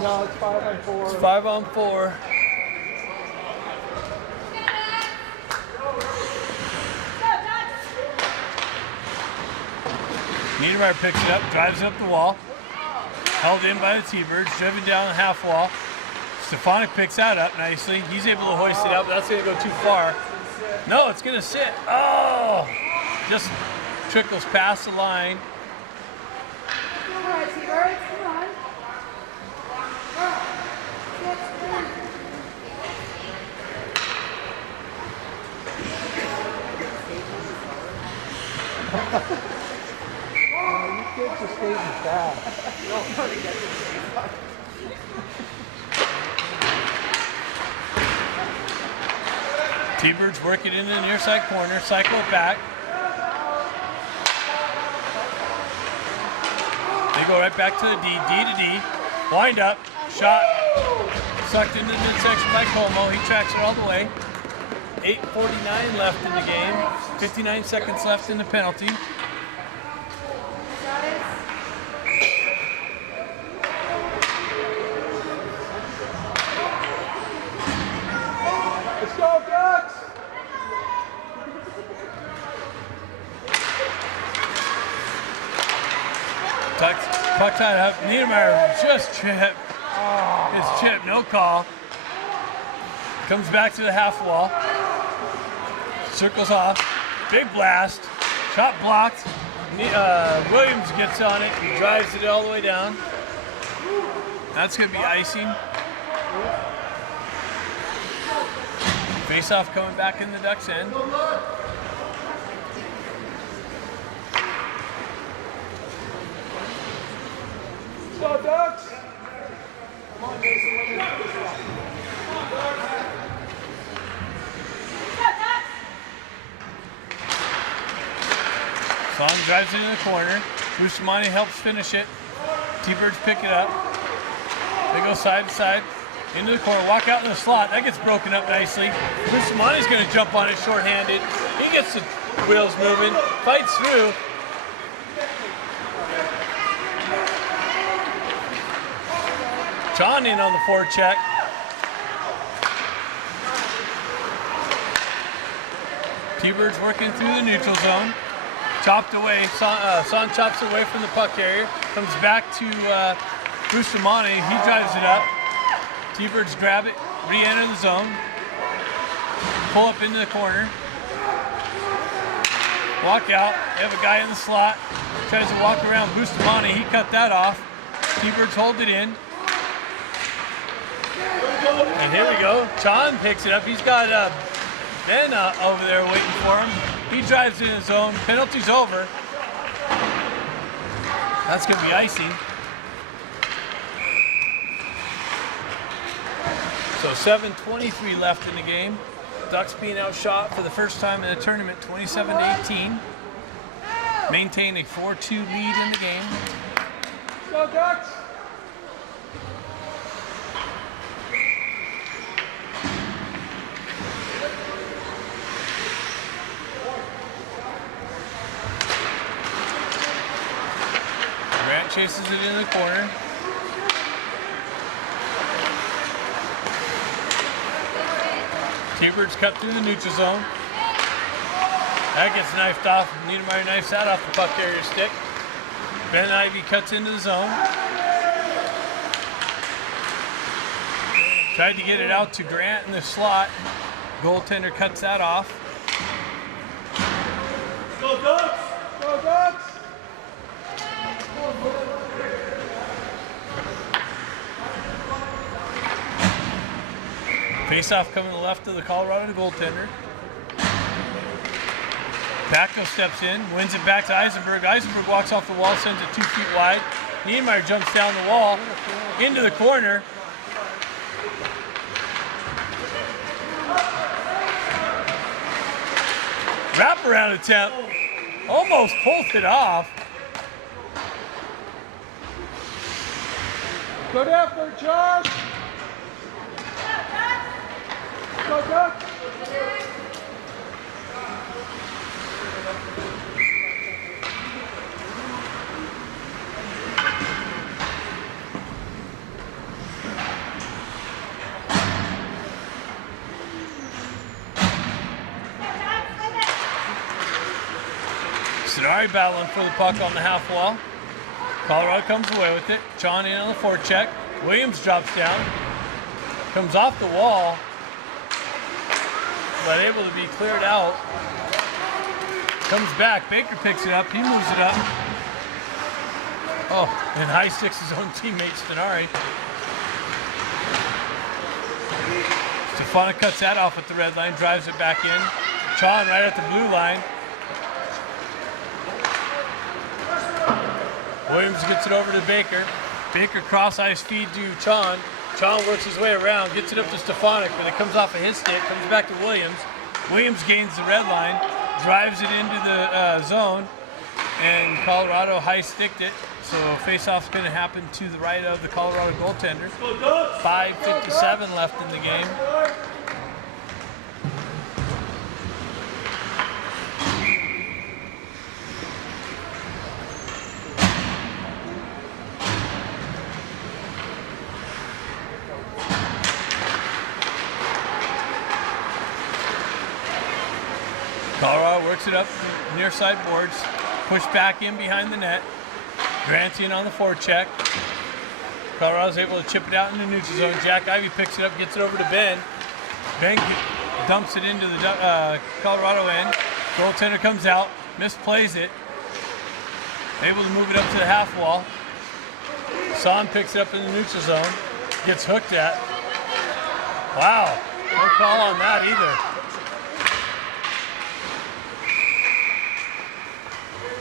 No, it's 5-on-4. It's 5-on-4. Niedermeyer picks it up, drives it up the wall. Held in by the T-Birds, driven down the half wall. Stefanik picks that up nicely. He's able to hoist it up, but that's going to go too far. No, it's going to sit. Oh! Just trickles past the line. All right, T-Birds, come on. You kids are skating fast. T-Birds work it into the near side corner, cycle it back. They go right back to the D to D. Wind up, shot, sucked into the midsection by Como. He tracks her all the way. 8:49 left in the game. 59 seconds left in the penalty. Let's go, Ducks! Puck tied up. Niedermeyer just chipped. His chip, no call. Comes back to the half wall. Circles off. Big blast. Shot blocked. Williams gets on it. He drives it all the way down. That's going to be icing. Face-off coming back in the Ducks' end. Let's go, Ducks! Song drives it in the corner. Bustamante helps finish it. T-Birds pick it up. They go side to side. Into the corner, walk out in the slot. That gets broken up nicely. Bustamante's going to jump on it shorthanded. He gets the wheels moving, fights through. John in on the forecheck. T-Birds working through the neutral zone. Chopped away. Son chops away from the puck carrier. Comes back to Bustamante. He drives it up. T-Birds grab it, re-enter the zone. Pull up into the corner. Walk out. They have a guy in the slot. Tries to walk around Bustamante. He cut that off. T-Birds hold it in. And here we go. Chan picks it up. He's got Ben over there waiting for him. He drives in his zone. Penalty's over. That's going to be icing. So 7:23 left in the game. Ducks being outshot for the first time in the tournament, 27-18. Maintain a 4-2 lead in the game. Let's go, Ducks! Grant chases it in the corner. T-Birds cut through the neutral zone. That gets knifed off. Niedermeyer knifes that off the puck carrier stick. Ben Ivy cuts into the zone. Tried to get it out to Grant in the slot. Goaltender cuts that off. Go, Ducks! Go, Ducks! Face-off coming to the left of the Colorado goaltender. Backo steps in, wins it back to Eisenberg. Eisenberg walks off the wall, sends it 2 feet wide. Niedermeyer jumps down the wall, into the corner. Wraparound attempt. Almost pulled it off. Good effort, Josh! Go, Ducks! Sonari battling for the puck on the half wall. Colorado comes away with it. John in on the forecheck. Williams drops down. Comes off the wall, but able to be cleared out. Comes back. Baker picks it up. He moves it up. Oh, and high sticks his own teammate, Stenari. Stefano cuts that off at the red line, drives it back in. Chan right at the blue line. Williams gets it over to Baker. Baker cross-ice feed to Chan. Chan works his way around, gets it up to Stefanik, but it comes off of his stick, comes back to Williams. Williams gains the red line, drives it into the zone, and Colorado high-sticked it. So face-off's going to happen to the right of the Colorado goaltender. 5:57 left in the game. Colorado works it up near side boards, push back in behind the net. Grantian on the forecheck. Colorado's able to chip it out in the neutral zone. Jack Ivey picks it up, gets it over to Ben. Ben dumps it into the Colorado end. Goaltender comes out, misplays it. Able to move it up to the half wall. Son picks it up in the neutral zone, gets hooked at. Wow, no call on that either.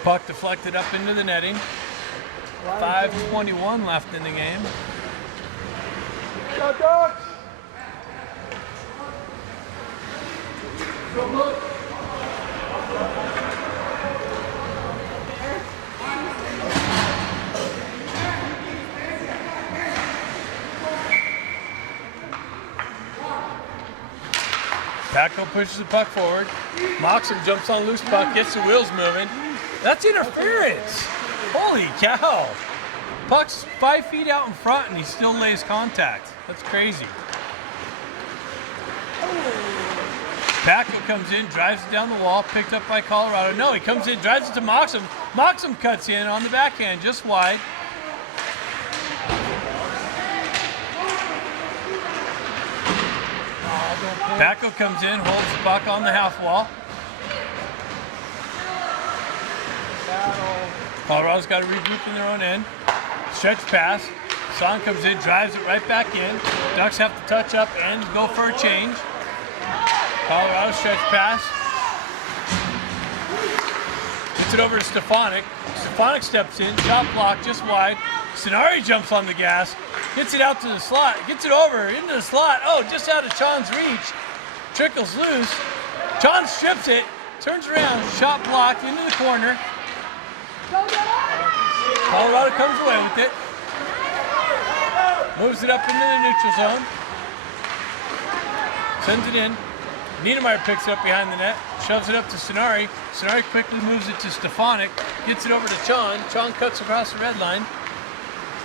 Puck deflected up into the netting. 5:21 left in the game. Go Ducks! Patko pushes the puck forward. Moxham jumps on loose puck, gets the wheels moving. That's interference. Holy cow. Puck's 5 feet out in front and he still lays contact. That's crazy. Patko comes in, drives it down the wall, picked up by Colorado. No, he comes in, drives it to Moxham. Moxham cuts in on the backhand, just wide. Patko comes in, holds the puck on the half wall. Colorado's got to regroup in their own end. Stretch pass. Son comes in, drives it right back in. Ducks have to touch up and go for a change. Colorado stretch pass. Gets it over to Stefanik. Stefanik steps in, shot block just wide. Sonari jumps on the gas, gets it out to the slot, gets it over into the slot. Oh, just out of Chon's reach. Trickles loose. Chon strips it, turns around, shot blocked into the corner. Colorado comes away with it. Moves it up into the neutral zone. Sends it in. Niedermeyer picks it up behind the net. Shoves it up to Sonari. Sonari quickly moves it to Stefanik. Gets it over to Chon. Chon cuts across the red line.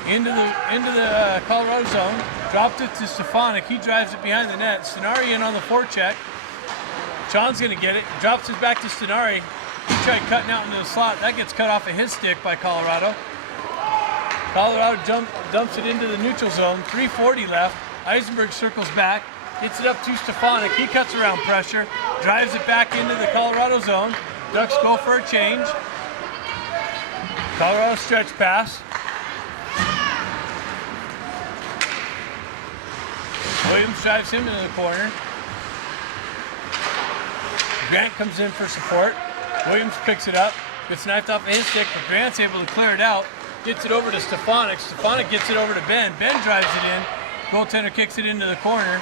Into the Colorado zone. Dropped it to Stefanik. He drives it behind the net. Sonari in on the forecheck. Chon's going to get it. Drops it back to Sonari. He tried cutting out into the slot. That gets cut off of his stick by Colorado. Colorado dumps it into the neutral zone. 3:40 left. Eisenberg circles back. Gets it up to Stefanik. He cuts around pressure. Drives it back into the Colorado zone. Ducks go for a change. Colorado stretch pass. Williams drives him into the corner. Grant comes in for support. Williams picks it up, gets knifed off of his stick, but Grant's able to clear it out. Gets it over to Stefanik. Stefanik gets it over to Ben. Ben drives it in. Goaltender kicks it into the corner.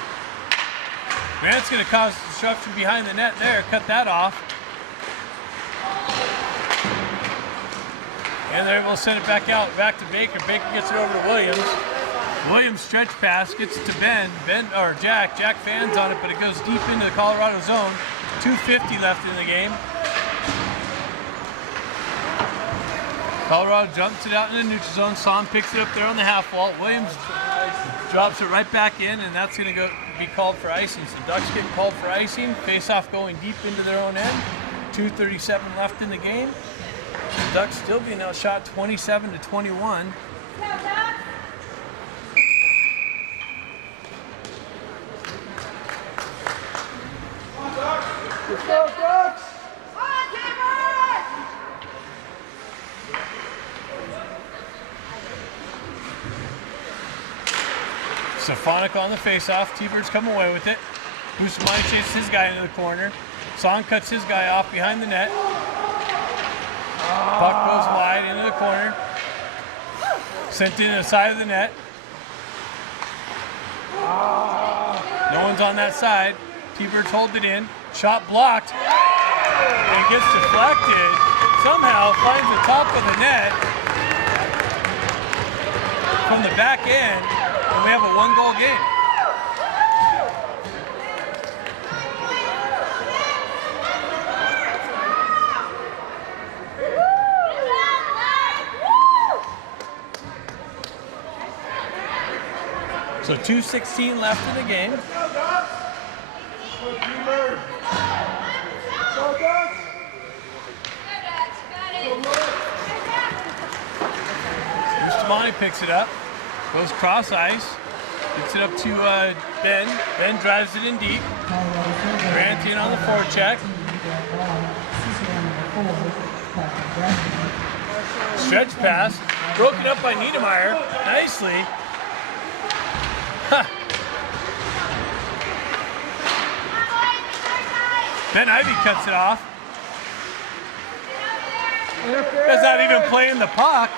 Grant's going to cause disruption behind the net there. Cut that off. And they're able to send it back out, back to Baker. Baker gets it over to Williams. Williams stretch pass, gets it to Ben. Jack fans on it, but it goes deep into the Colorado zone. 2:50 left in the game. Colorado jumps it out in the neutral zone. Son picks it up there on the half wall. Williams drops it right back in, and that's going to be called for icing. So Ducks getting called for icing. Face-off going deep into their own end. 2:37 left in the game. The Ducks still being outshot 27-21. Let's go, Ducks! Stefanik on the face-off. T-Birds come away with it. Bustamante chases his guy into the corner. Son cuts his guy off behind the net. Puck goes wide into the corner. Sent in the side of the net. No one's on that side. T-Birds hold it in. Shot blocked. It gets deflected. Somehow finds the top of the net. from the back end, and we have a 1-goal game. So 2:16 left in the game. Bustamante picks it up, goes cross ice, gets it up to Ben. Ben drives it in deep. Grant in on the forecheck. Stretch pass, broken up by Niedermeyer nicely. Huh. Ben Ivy cuts it off. Guy's not even playing the puck.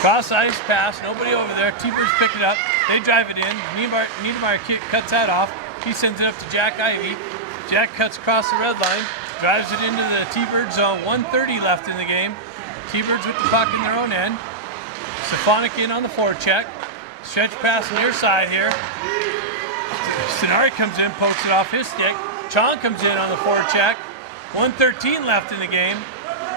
Cross ice pass, nobody over there. T-Birds pick it up. They drive it in. Niedermeyer cuts that off. He sends it up to Jack Ivy. Jack cuts across the red line, drives it into the T-Bird zone. 1:30 left in the game. T-Birds with the puck in their own end. Stefanik in on the forecheck. Stretch pass near side here. Sonari comes in, pokes it off his stick. Chon comes in on the forecheck. 1:13 left in the game.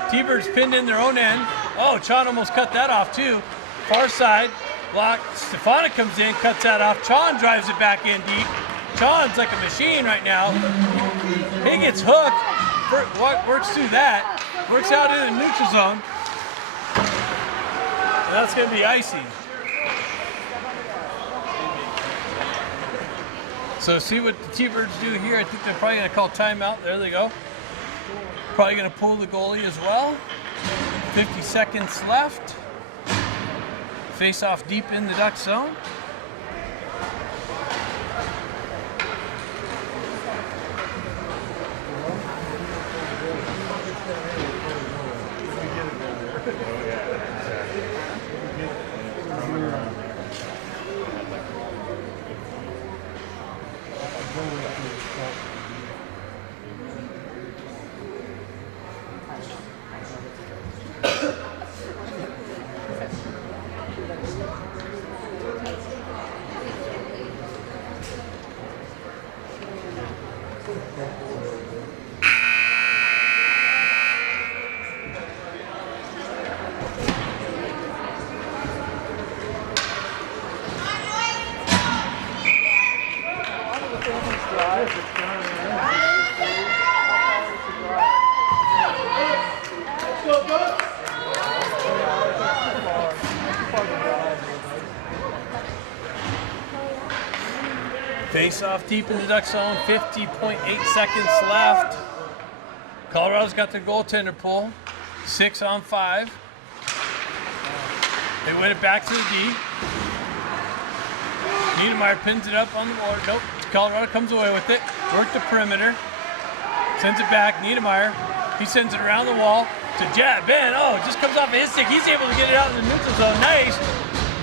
T-Birds pinned in their own end. Oh, Chon almost cut that off too. Far side, block. Stefanik comes in, cuts that off. Chon drives it back in deep. Chon's like a machine right now. He gets hooked, works through that, works out in the neutral zone. And that's gonna be icing. So see what the T-Birds do here. I think they're probably gonna call timeout. There they go. Probably gonna pull the goalie as well. 50 seconds left. Face off deep in the Duck zone. Face off deep in the Duck zone, 50.8 seconds left. Colorado's got their goaltender pull, 6 on 5. They win it back to the D. Niedermeyer pins it up on the board. Nope, Colorado comes away with it. Work the perimeter, sends it back. Niedermeyer, he sends it around the wall to Ben. Oh, it just comes off of his stick. He's able to get it out in the neutral zone. Nice.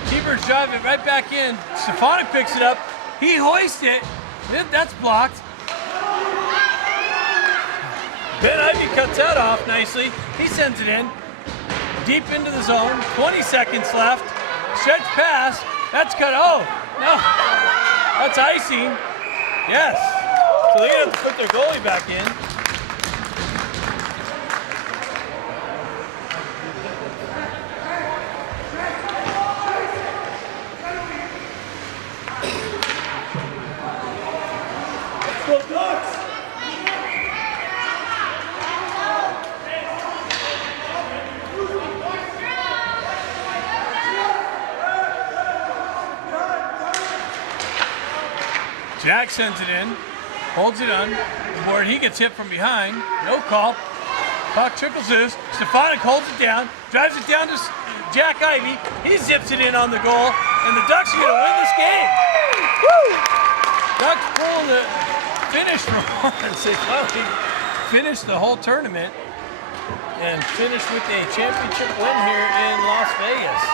T-Birds drive it right back in. Stefanik picks it up. He hoists it. That's blocked. Ben Ivy cuts that off nicely. He sends it in. Deep into the zone. 20 seconds left. Stretch pass. That's cut. Oh, no. That's icing. Yes. So they have to put their goalie back in. Jack sends it in, holds it on the board. He gets hit from behind. No call. Puck trickles loose. Stefanik holds it down, drives it down to Jack Ivy. He zips it in on the goal, and the Ducks are going to win this game. Woo! Ducks pull the finish for once. They finally finished the whole tournament and finished with a championship win here in Las Vegas.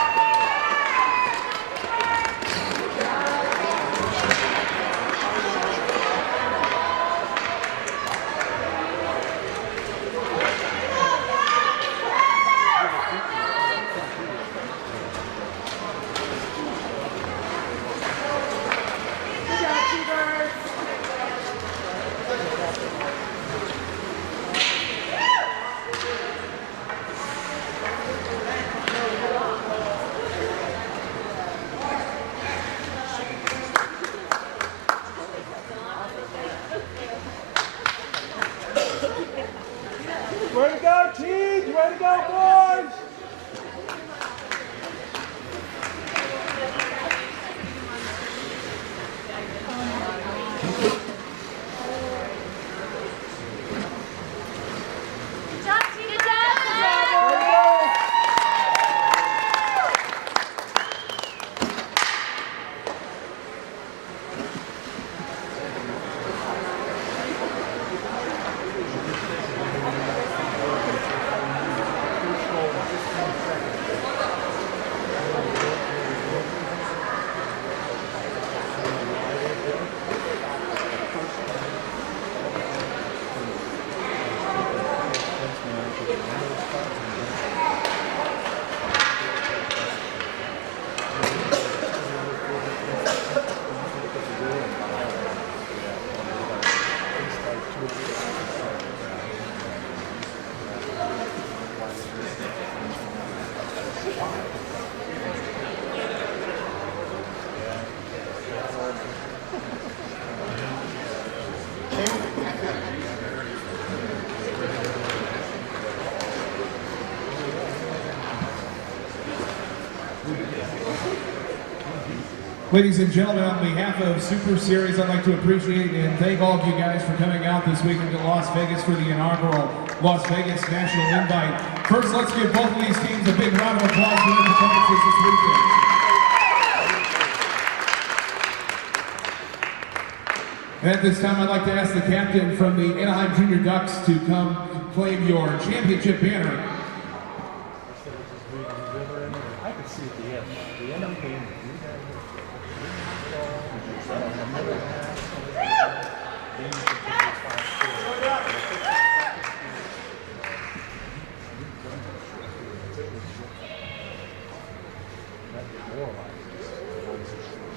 Teams, way to go, boys! Good job, team. Good job. Ladies and gentlemen, on behalf of Super Series, I'd like to appreciate and thank all of you guys for coming out this weekend to Las Vegas for the inaugural Las Vegas National Invite. First, let's give both of these teams a big round of applause for their performances this weekend. And at this time, I'd like to ask the captain from the Anaheim Junior Ducks to come claim your championship banner. I can see at the end. The end of the game.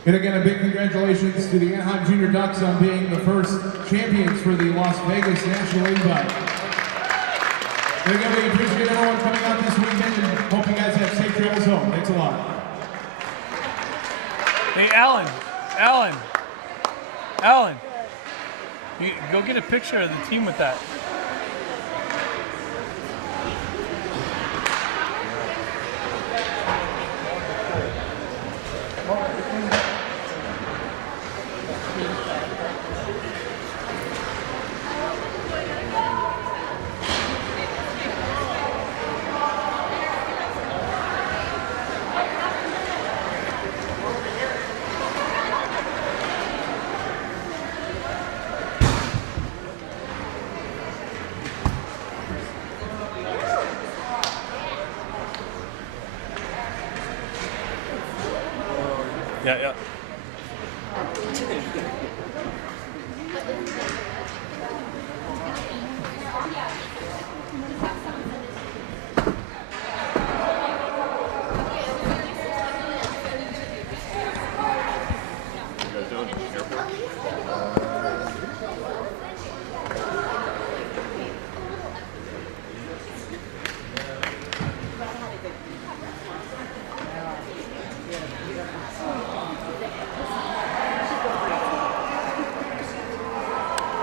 And again, a big congratulations to the Anaheim Junior Ducks on being the first champions for the Las Vegas National Invite. And again, we appreciate everyone coming out this weekend and hope you guys have safe travels home. Thanks a lot. Hey, Alan, you go get a picture of the team with that. Yeah.